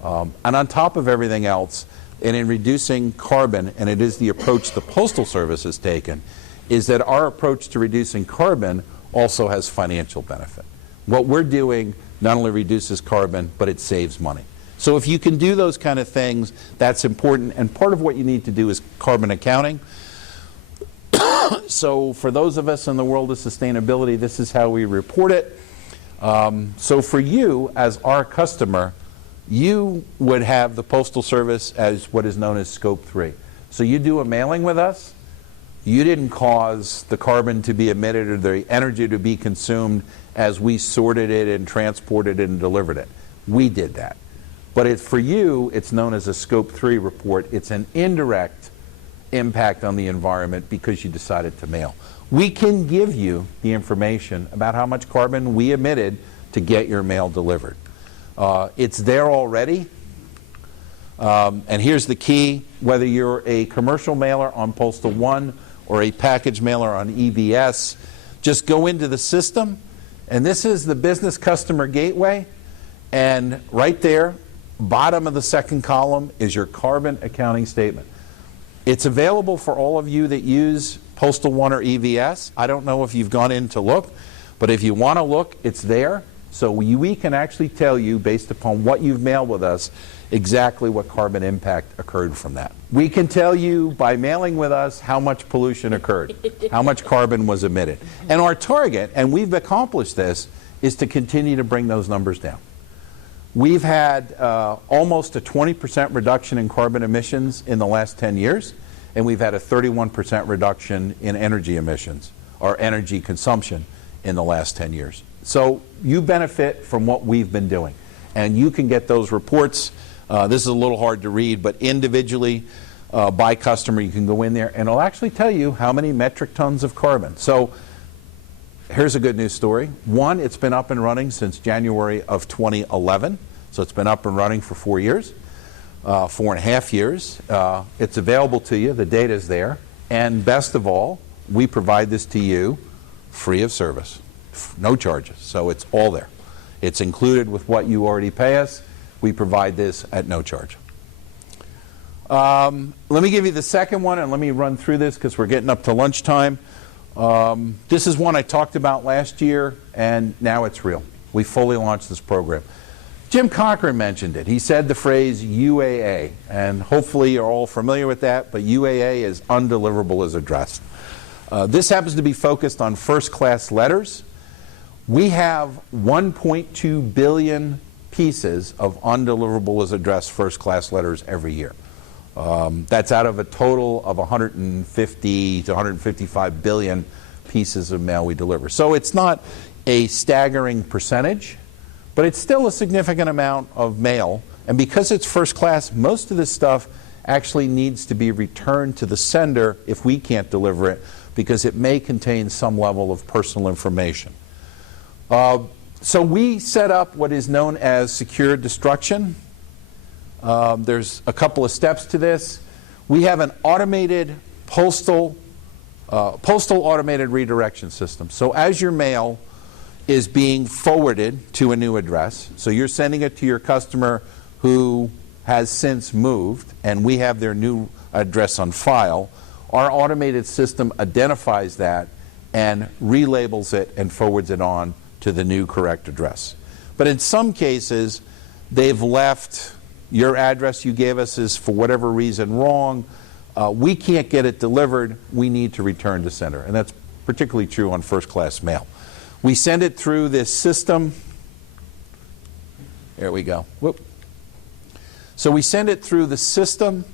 And on top of everything else, and in reducing carbon, and it is the approach the Postal Service has taken, is that our approach to reducing carbon also has financial benefit. What we're doing not only reduces carbon, but it saves money. So if you can do those kind of things, that's important. And part of what you need to do is carbon accounting. So for those of us in the world of sustainability, this is how we report it. So for you, as our customer, you would have the Postal Service as what is known as Scope 3. So you do a mailing with us, you didn't cause the carbon to be emitted or the energy to be consumed as we sorted it and transported it and delivered it. We did that. But for you, it's known as a Scope 3 report. It's an indirect impact on the environment because you decided to mail. We can give you the information about how much carbon we emitted to get your mail delivered. It's there already. And here's the key. Whether you're a commercial mailer on Postal One or a package mailer on EBS, just go into the system. And this is the business customer gateway. And right there, bottom of the second column, is your carbon accounting statement. It's available for all of you that use Postal One or EVS. I don't know if you've gone in to look, but if you want to look, it's there. So we can actually tell you, based upon what you've mailed with us, exactly what carbon impact occurred from that. We can tell you by mailing with us how much pollution occurred, how much carbon was emitted. And our target, and we've accomplished this, is to continue to bring those numbers down. We've had almost a 20% reduction in carbon emissions in the last 10 years, and we've had a 31% reduction in energy emissions, or energy consumption, in the last 10 years. So you benefit from what we've been doing. And you can get those reports. This is a little hard to read, but individually, by customer, you can go in there, and it'll actually tell you how many metric tons of carbon. So here's a good news story. One, it's been up and running since January of 2011. So it's been up and running for 4 years, 4.5 years. It's available to you. The data's there. And best of all, we provide this to you free of service, no charges. So it's all there. It's included with what you already pay us. We provide this at no charge. Let me give you the second one, and let me run through this because we're getting up to lunchtime. This is one I talked about last year, and now it's real. We fully launched this program. Jim Cochran mentioned it. He said the phrase UAA, and hopefully you're all familiar with that, but UAA is undeliverable as addressed. This happens to be focused on first-class letters. We have 1.2 billion pieces of undeliverable as addressed first-class letters every year. That's out of a total of 150 to 155 billion pieces of mail we deliver. So it's not a staggering percentage, but it's still a significant amount of mail. And because it's first class, most of this stuff actually needs to be returned to the sender if we can't deliver it, because it may contain some level of personal information. So we set up what is known as secure destruction. There's a couple of steps to this. We have an automated postal automated redirection system. So as your mail is being forwarded to a new address, so you're sending it to your customer who has since moved, and we have their new address on file, our automated system identifies that and relabels it and forwards it on to the new correct address. But in some cases, they've left, your address you gave us is for whatever reason wrong, we can't get it delivered, we need to return to sender. And that's particularly true on first-class mail. We send it through this system. There we go. Whoop. So we send it through the system.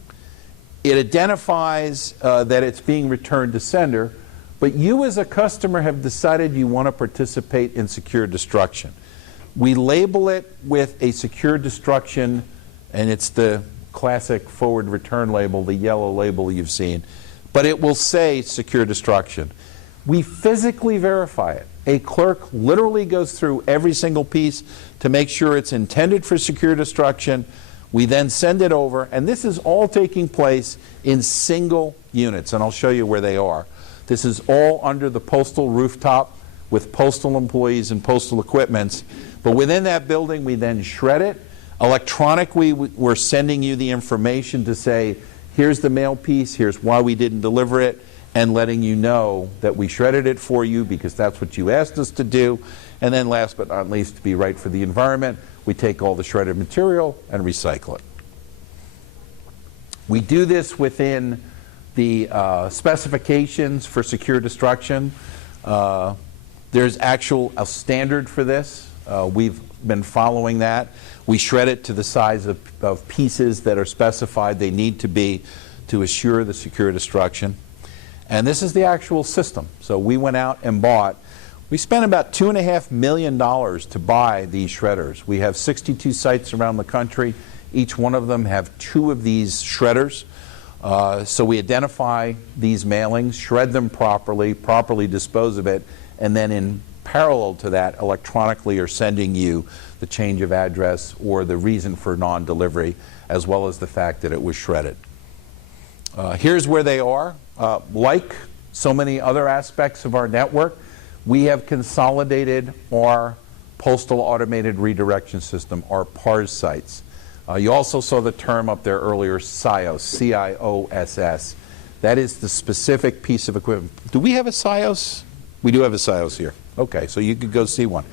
It identifies that it's being returned to sender, but you as a customer have decided you want to participate in secure destruction. We label it with a secure destruction, and it's the classic forward return label, the yellow label you've seen, but it will say secure destruction. We physically verify it. A clerk literally goes through every single piece to make sure it's intended for secure destruction. We then send it over, and this is all taking place in single units, and I'll show you where they are. This is all under the postal rooftop with postal employees and postal equipments. But within that building, we then shred it. Electronically, we're sending you the information to say, here's the mail piece, here's why we didn't deliver it, and letting you know that we shredded it for you because that's what you asked us to do. And then last but not least, to be right for the environment, we take all the shredded material and recycle it. We do this within the specifications for secure destruction. There's a standard for this. We've been following that. We shred it to the size of pieces that are specified they need to be to assure the secure destruction. And this is the actual system. So we went out and we spent about $2.5 million to buy these shredders. We have 62 sites around the country. Each one of them have 2 of these shredders. So we identify these mailings, shred them properly dispose of it, and then in parallel to that, electronically are sending you the change of address or the reason for non-delivery, as well as the fact that it was shredded. Here's where they are. Like so many other aspects of our network, we have consolidated our postal automated redirection system, our PARS sites. You also saw the term up there earlier, CIOS, C-I-O-S-S. That is the specific piece of equipment. Do we have a CIOS? We do have a CIOS here. Okay, so you could go see one.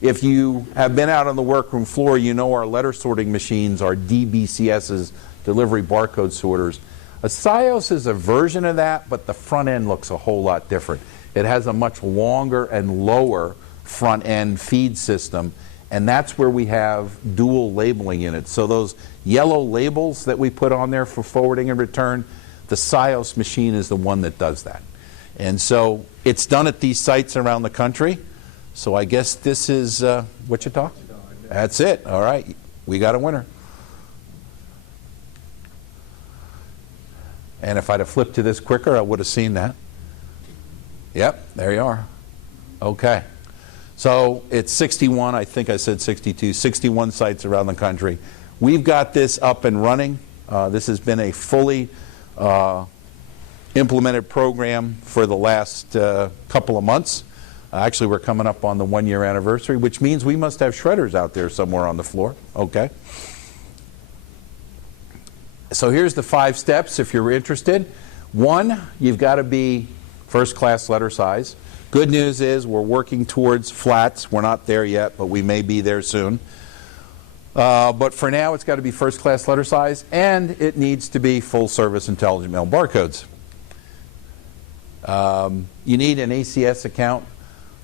If you have been out on the workroom floor, you know our letter sorting machines are DBCS's, delivery barcode sorters. A SIOS is a version of that, but the front end looks a whole lot different. It has a much longer and lower front end feed system, and that's where we have dual labeling units. So those yellow labels that we put on there for forwarding and return, the SIOS machine is the one that does that. And so it's done at these sites around the country. So I guess this is Wichita? That's it. All right. We got a winner. And if I'd have flipped to this quicker, I would have seen that. Yep, there you are. Okay. So it's 61, I think I said 62, 61 sites around the country. We've got this up and running. This has been a fully implemented program for the last couple of months. Actually, we're coming up on the 1-year anniversary, which means we must have shredders out there somewhere on the floor. Okay. So here's the 5 steps if you're interested. 1, you've got to be first-class letter size. Good news is we're working towards flats. We're not there yet, but we may be there soon. But for now, it's got to be first-class letter size, and it needs to be full-service intelligent mail barcodes. You need an ACS account.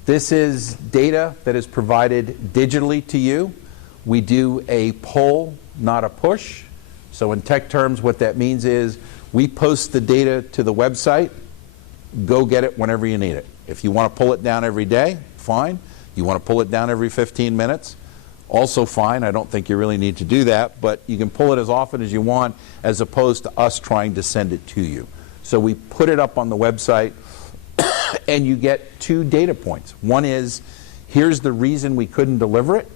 This is data that is provided digitally to you. We do a pull, not a push. So in tech terms, what that means is we post the data to the website. Go get it whenever you need it. If you want to pull it down every day, fine. You want to pull it down every 15 minutes, also fine. I don't think you really need to do that, but you can pull it as often as you want as opposed to us trying to send it to you. So we put it up on the website and you get 2 data points. One is, here's the reason we couldn't deliver it.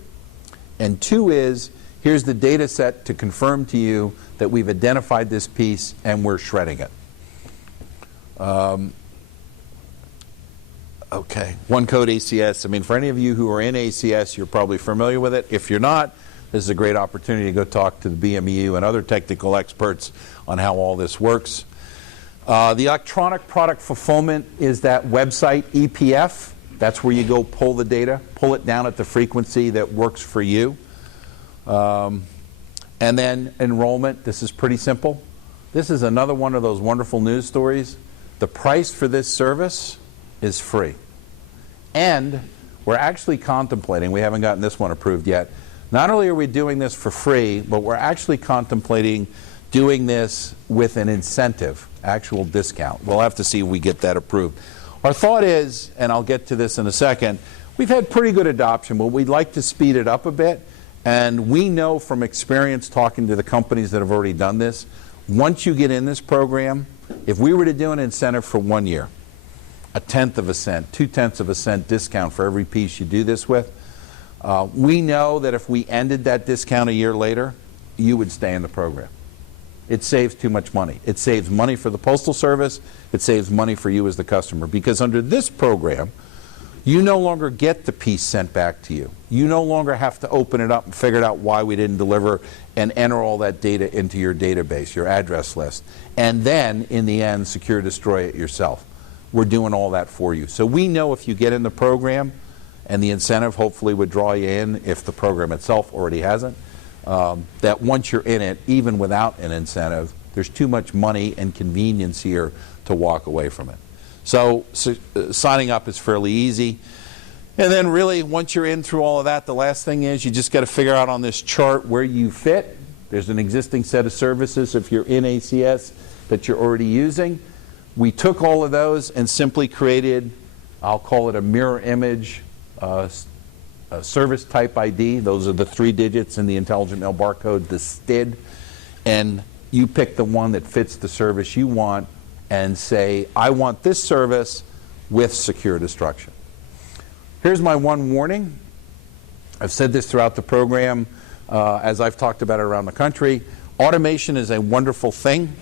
And 2 is, here's the data set to confirm to you that we've identified this piece and we're shredding it. Okay, one code ACS. I mean, for any of you who are in ACS, you're probably familiar with it. If you're not, this is a great opportunity to go talk to the BMEU and other technical experts on how all this works. The electronic product fulfillment is that website, EPF. That's where you go pull the data, pull it down at the frequency that works for you. And then enrollment, this is pretty simple. This is another one of those wonderful news stories. The price for this service is free. And we're actually contemplating, we haven't gotten this one approved yet, not only are we doing this for free, but we're actually contemplating doing this with an incentive, actual discount. We'll have to see if we get that approved. Our thought is, and I'll get to this in a second, we've had pretty good adoption, but we'd like to speed it up a bit. And we know from experience talking to the companies that have already done this, once you get in this program, if we were to do an incentive for 1 year, 1/10 of a cent, 2/10 of a cent discount for every piece you do this with, we know that if we ended that discount a year later, you would stay in the program. It saves too much money. It saves money for the Postal Service. It saves money for you as the customer. Because under this program, you no longer get the piece sent back to you. You no longer have to open it up and figure out why we didn't deliver and enter all that data into your database, your address list. And then, in the end, secure destroy it yourself. We're doing all that for you. So we know if you get in the program, and the incentive hopefully would draw you in if the program itself already hasn't, that once you're in it, even without an incentive, there's too much money and convenience here to walk away from it. So signing up is fairly easy. And then really, once you're in through all of that, the last thing is you just got to figure out on this chart where you fit. There's an existing set of services if you're in ACS that you're already using. We took all of those and simply created, I'll call it a mirror image service type ID. Those are the 3 digits in the intelligent mail barcode, the STID. And you pick the one that fits the service you want and say, I want this service with secure destruction. Here's my one warning. I've said this throughout the program as I've talked about it around the country. Automation is a wonderful thing.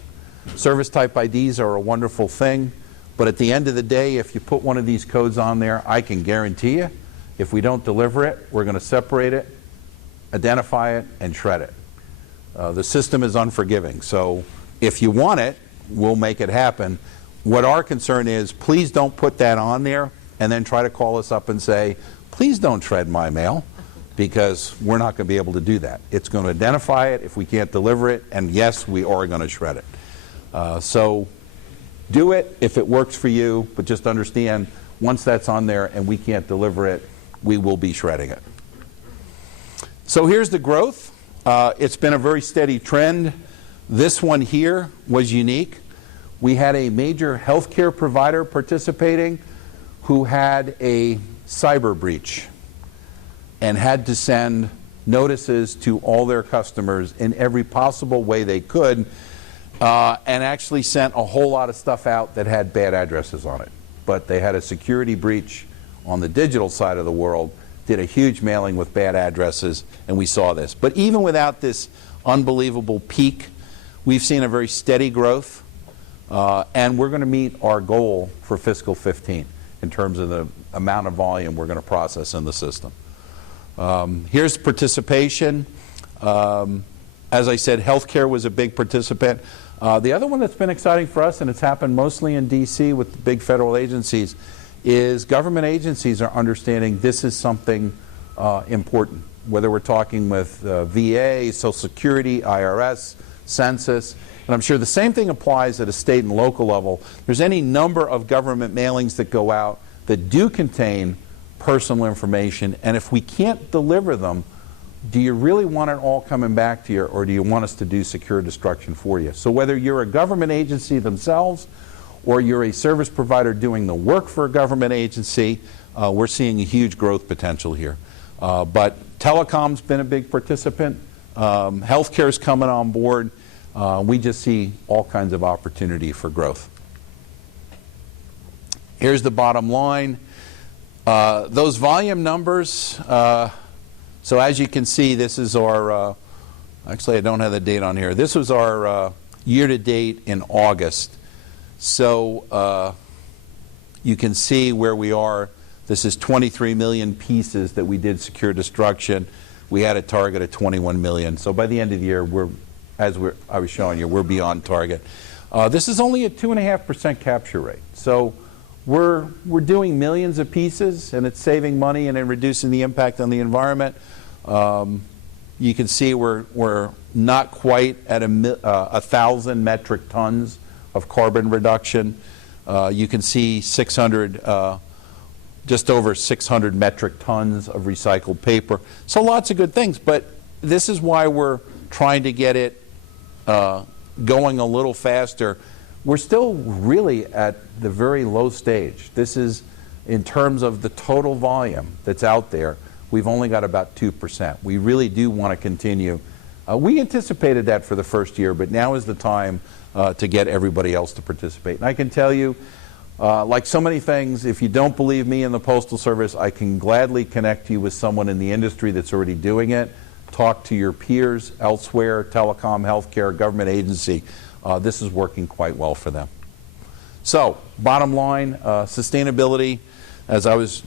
Service type IDs are a wonderful thing. But at the end of the day, if you put one of these codes on there, I can guarantee you, if we don't deliver it, we're going to separate it, identify it, and shred it. The system is unforgiving. So if you want it, we'll make it happen. What our concern is, please don't put that on there and then try to call us up and say, please don't shred my mail, because we're not going to be able to do that. It's going to identify it if we can't deliver it, and yes, we are going to shred it. So do it if it works for you, but just understand, once that's on there and we can't deliver it, we will be shredding it. So here's the growth. It's been a very steady trend. This one here was unique. We had a major healthcare provider participating who had a cyber breach and had to send notices to all their customers in every possible way they could, and actually sent a whole lot of stuff out that had bad addresses on it. But they had a security breach on the digital side of the world, did a huge mailing with bad addresses, and we saw this. But even without this unbelievable peak, we've seen a very steady growth, and we're going to meet our goal for fiscal 15 in terms of the amount of volume we're going to process in the system. Here's participation. As I said, healthcare was a big participant. The other one that's been exciting for us, and it's happened mostly in D.C. with the big federal agencies, is government agencies are understanding this is something important, whether we're talking with VA, Social Security, IRS, Census, and I'm sure the same thing applies at a state and local level. There's any number of government mailings that go out that do contain personal information, and if we can't deliver them, do you really want it all coming back to you, or do you want us to do secure destruction for you? So whether you're a government agency themselves or you're a service provider doing the work for a government agency, we're seeing a huge growth potential here. But telecom's been a big participant. Healthcare's coming on board. We just see all kinds of opportunity for growth. Here's the bottom line. Those volume numbers, so as you can see, this is our, actually I don't have the date on here. This was our year-to-date in August. So you can see where we are. This is 23 million pieces that we did secure destruction. We had a target of 21 million. So by the end of the year, I was showing you, we're beyond target. This is only a 2.5% capture rate. So we're doing millions of pieces, and it's saving money and reducing the impact on the environment. You can see we're not quite at 1,000 metric tons of carbon reduction. You can see 600, just over 600 metric tons of recycled paper. So lots of good things, but this is why we're trying to get it going a little faster. We're still really at the very low stage. This is, in terms of the total volume that's out there, we've only got about 2%. We really do want to continue. We anticipated that for the first year, but now is the time to get everybody else to participate. And I can tell you, like so many things, if you don't believe me in the Postal Service, I can gladly connect you with someone in the industry that's already doing it. Talk to your peers elsewhere, telecom, healthcare, government agency. This is working quite well for them. So, bottom line, sustainability, as I was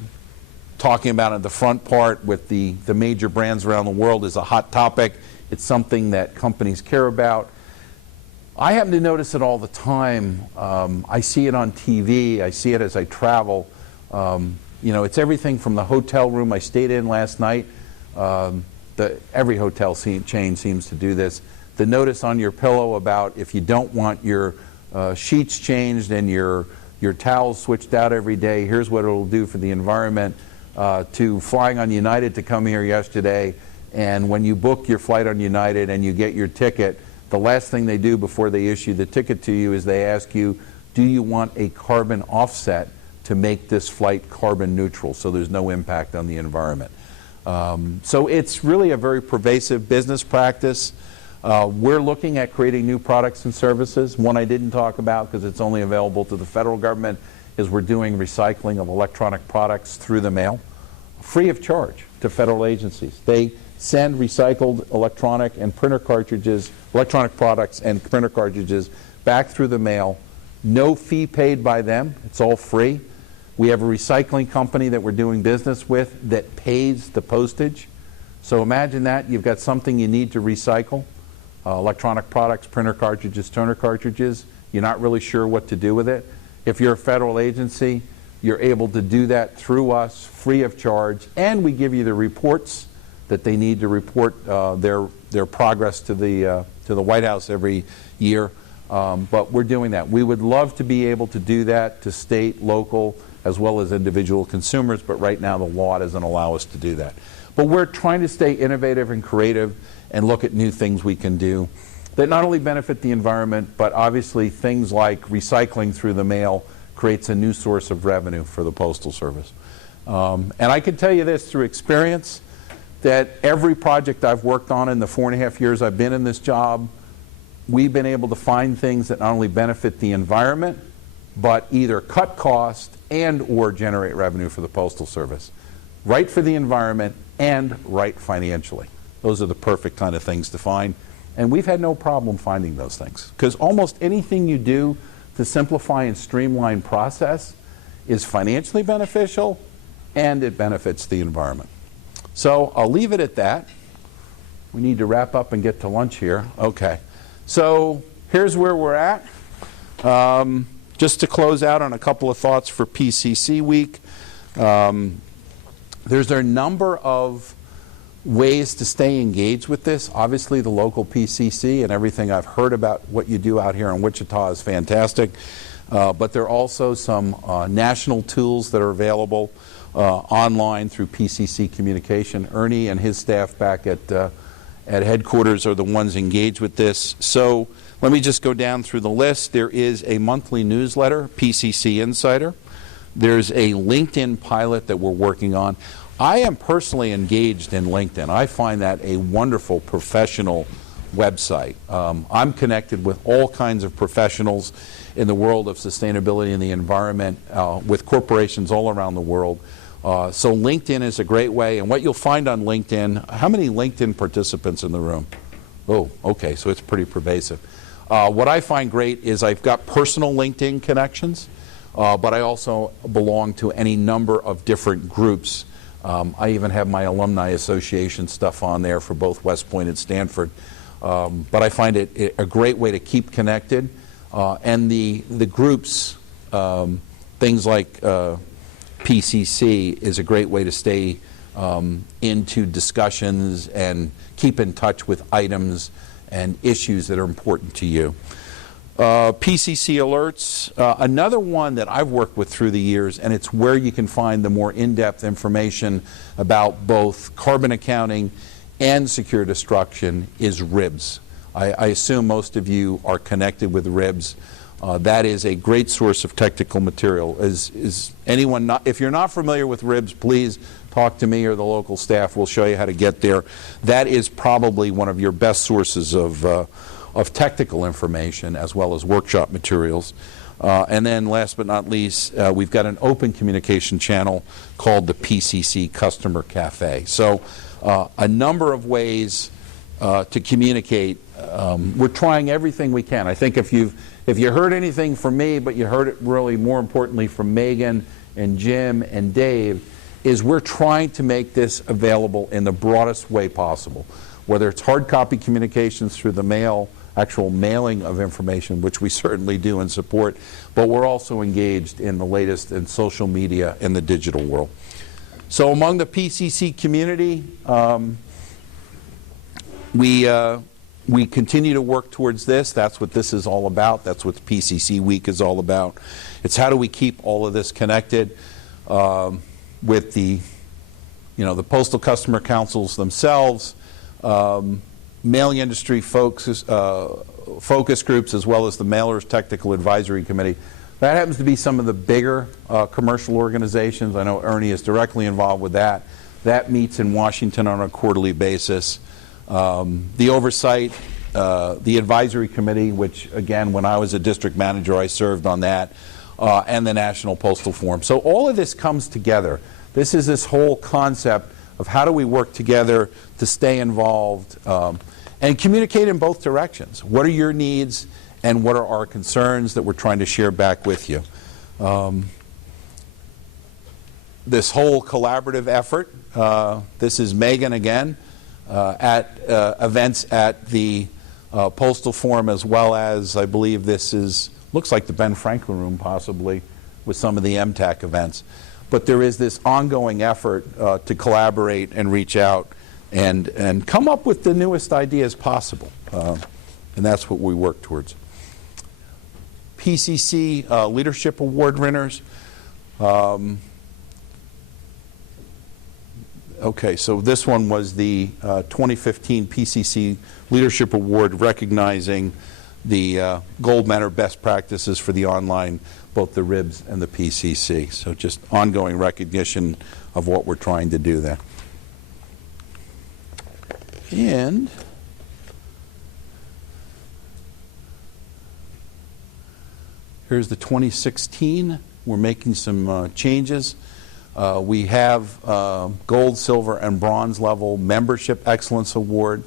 talking about in the front part with the major brands around the world, is a hot topic. It's something that companies care about. I happen to notice it all the time. I see it on TV. I see it as I travel. You know, it's everything from the hotel room I stayed in last night. Every hotel chain seems to do this. The notice on your pillow about if you don't want your sheets changed and your towels switched out every day, here's what it'll do for the environment. To flying on United to come here yesterday, and when you book your flight on United and you get your ticket, the last thing they do before they issue the ticket to you is they ask you, do you want a carbon offset to make this flight carbon neutral so there's no impact on the environment? So it's really a very pervasive business practice. We're looking at creating new products and services. One I didn't talk about because it's only available to the federal government is we're doing recycling of electronic products through the mail, free of charge to federal agencies. They send recycled electronic and printer cartridges, electronic products and printer cartridges back through the mail. No fee paid by them. It's all free. We have a recycling company that we're doing business with that pays the postage. So imagine that. You've got something you need to recycle, electronic products, printer cartridges, toner cartridges. You're not really sure what to do with it. If you're a federal agency, You're able to do that through us free of charge, and we give you the reports that they need to report their progress to the White House every year. But we're doing that. We would love to be able to do that to state, local, as well as individual consumers, but right now the law doesn't allow us to do that. But we're trying to stay innovative and creative and look at new things we can do that not only benefit the environment, but obviously things like recycling through the mail creates a new source of revenue for the Postal Service. And I can tell you this through experience, that every project I've worked on in the 4.5 years I've been in this job, we've been able to find things that not only benefit the environment, but either cut cost and or generate revenue for the Postal Service. Right for the environment and right financially. Those are the perfect kind of things to find. And we've had no problem finding those things. Because almost anything you do to simplify and streamline process is financially beneficial and it benefits the environment. So I'll leave it at that. We need to wrap up and get to lunch here. Okay. So here's where we're at. Just to close out on a couple of thoughts for PCC Week. There's a number of ways to stay engaged with this. Obviously the local PCC and everything I've heard about what you do out here in Wichita is fantastic. But there are also some national tools that are available online through PCC Communication. Ernie and his staff back at headquarters are the ones engaged with this. So let me just go down through the list. There is a monthly newsletter, PCC Insider. There's a LinkedIn pilot that we're working on. I am personally engaged in LinkedIn. I find that a wonderful professional website. I'm connected with all kinds of professionals in the world of sustainability and the environment with corporations all around the world. So LinkedIn is a great way. And what you'll find on LinkedIn, how many LinkedIn participants in the room? Oh, okay, so it's pretty pervasive. What I find great is I've got personal LinkedIn connections, but I also belong to any number of different groups. I even have my alumni association stuff on there for both West Point and Stanford. But I find it a great way to keep connected. And the groups, things like PCC is a great way to stay into discussions and keep in touch with items and issues that are important to you. PCC alerts, another one that I've worked with through the years, and it's where you can find the more in-depth information about both carbon accounting and secure destruction, is RIBS. I assume most of you are connected with RIBS. That is a great source of technical material. Is anyone not, if you're not familiar with RIBS, please talk to me or the local staff. We'll show you how to get there. That is probably one of your best sources of technical information as well as workshop materials. And then last but not least, we've got an open communication channel called the PCC Customer Cafe. So a number of ways to communicate. We're trying everything we can. I think if you heard anything from me, but you heard it really more importantly from Megan and Jim and Dave, is we're trying to make this available in the broadest way possible. Whether it's hard copy communications through the mail, actual mailing of information, which we certainly do and support, but we're also engaged in the latest in social media and the digital world. So among the PCC community, we continue to work towards this. That's what this is all about. That's what the PCC Week is all about. It's how do we keep all of this connected with the Postal Customer Councils themselves, mailing industry focus groups, as well as the Mailers Technical Advisory Committee. That happens to be some of the bigger commercial organizations. I know Ernie is directly involved with that. That meets in Washington on a quarterly basis. The oversight, the advisory committee, which again, when I was a district manager, I served on that, and the National Postal Forum. So all of this comes together. This is this whole concept of how do we work together to stay involved and communicate in both directions. What are your needs and what are our concerns that we're trying to share back with you? This whole collaborative effort, this is Megan again, at events at the Postal Forum, as well as I believe this looks like the Ben Franklin Room possibly, with some of the MTAC events. But there is this ongoing effort to collaborate and reach out and come up with the newest ideas possible. And that's what we work towards. PCC Leadership Award winners. Okay, so this one was the 2015 PCC Leadership Award recognizing the gold medal best practices for the online, both the RIBS and the PCC. So just ongoing recognition of what we're trying to do there. And here's the 2016. We're making some changes. We have gold, silver, and bronze level membership excellence award,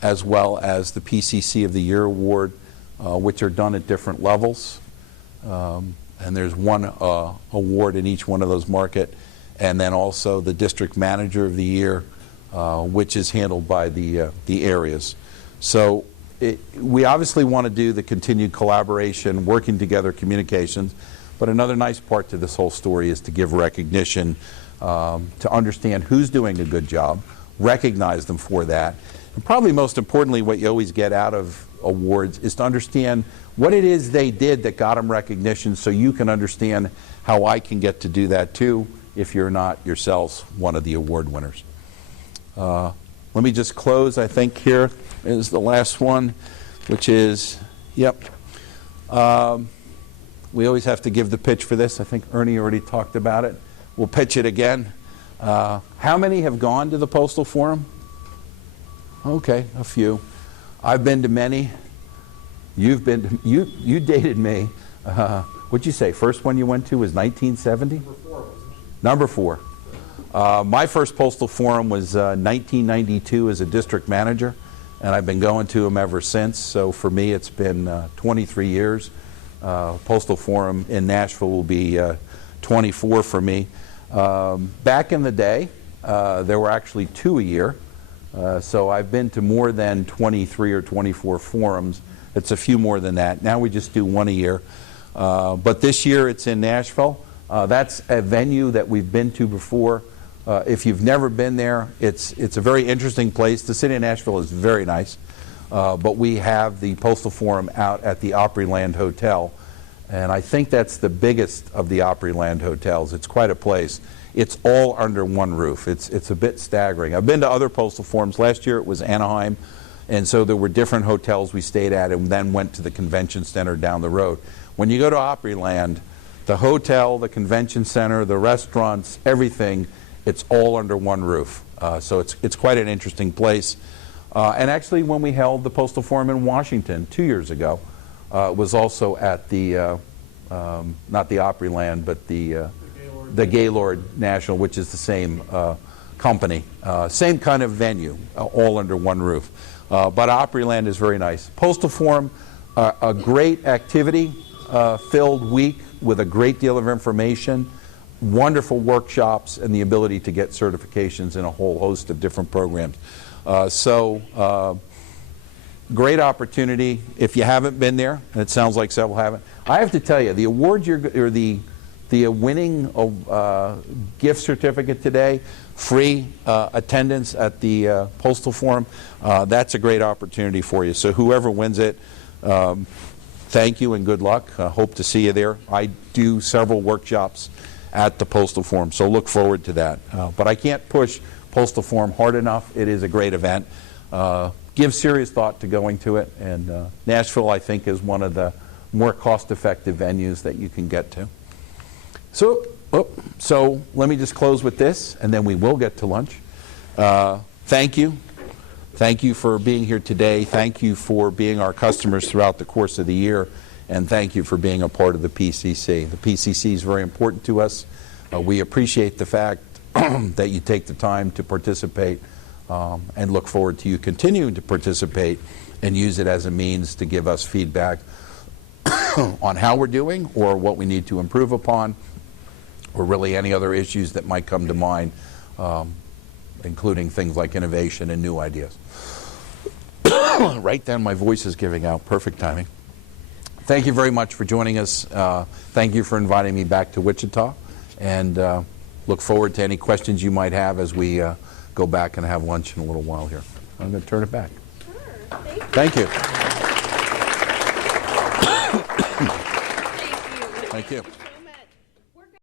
as well as the PCC of the Year award, which are done at different levels. And there's one award in each one of those market, and then also the District Manager of the Year, which is handled by the areas. So we obviously want to do the continued collaboration, working together, communications. But another nice part to this whole story is to give recognition, to understand who's doing a good job, recognize them for that. And probably most importantly, what you always get out of awards is to understand what it is they did that got them recognition, so you can understand how I can get to do that too if you're not yourselves one of the award winners. Let me just close. I think here is the last one, which is, yep. We always have to give the pitch for this. I think Ernie already talked about it. We'll pitch it again. How many have gone to the Postal Forum? Okay, a few. I've been to many. You've been to, you dated me. What'd you say? First one you went to was 1970? Number 4, wasn't it? Number 4. My first Postal Forum was 1992 as a district manager, and I've been going to them ever since. So for me, it's been 23 years. Postal Forum in Nashville will be 24 for me. Back in the day, there were actually 2 a year. So I've been to more than 23 or 24 forums. It's a few more than that. Now we just do 1 a year. But this year it's in Nashville. That's a venue that we've been to before. If you've never been there, it's a very interesting place. The city of Nashville is very nice. But we have the Postal Forum out at the Opryland Hotel, and I think that's the biggest of the Opryland hotels. It's quite a place. It's all under one roof. It's a bit staggering. I've been to other Postal Forums. Last year it was Anaheim, and so there were different hotels we stayed at and then went to the convention center down the road. When you go to Opryland, the hotel, the convention center, the restaurants, everything, it's all under one roof. So it's quite an interesting place. And actually, when we held the Postal Forum in Washington 2 years ago, it was also at the, not the Opryland, but the Gaylord National, which is the same company. Same kind of venue, all under one roof. But Opryland is very nice. Postal Forum, a great activity-filled week with a great deal of information, wonderful workshops, and the ability to get certifications in a whole host of different programs. Great opportunity. If you haven't been there, and it sounds like several haven't, I have to tell you, the award or the winning gift certificate today, free attendance at the Postal Forum, that's a great opportunity for you. So whoever wins it, thank you and good luck. Hope to see you there. I do several workshops at the Postal Forum, so look forward to that. But I can't push Postal Forum hard enough. It is a great event. Give serious thought to going to it, and Nashville, I think, is one of the more cost-effective venues that you can get to. So let me just close with this, and then we will get to lunch. Thank you. Thank you for being here today. Thank you for being our customers throughout the course of the year, and thank you for being a part of the PCC. The PCC is very important to us. We appreciate the fact that you take the time to participate, and look forward to you continuing to participate and use it as a means to give us feedback on how we're doing or what we need to improve upon, or really any other issues that might come to mind, including things like innovation and new ideas. Right then, my voice is giving out. Perfect timing. thank you very much for joining us. Thank you for inviting me back to Wichita, and look forward to any questions you might have as we go back and have lunch in a little while here. I'm going to turn it back. Sure. Thank you. Thank you. Thank you.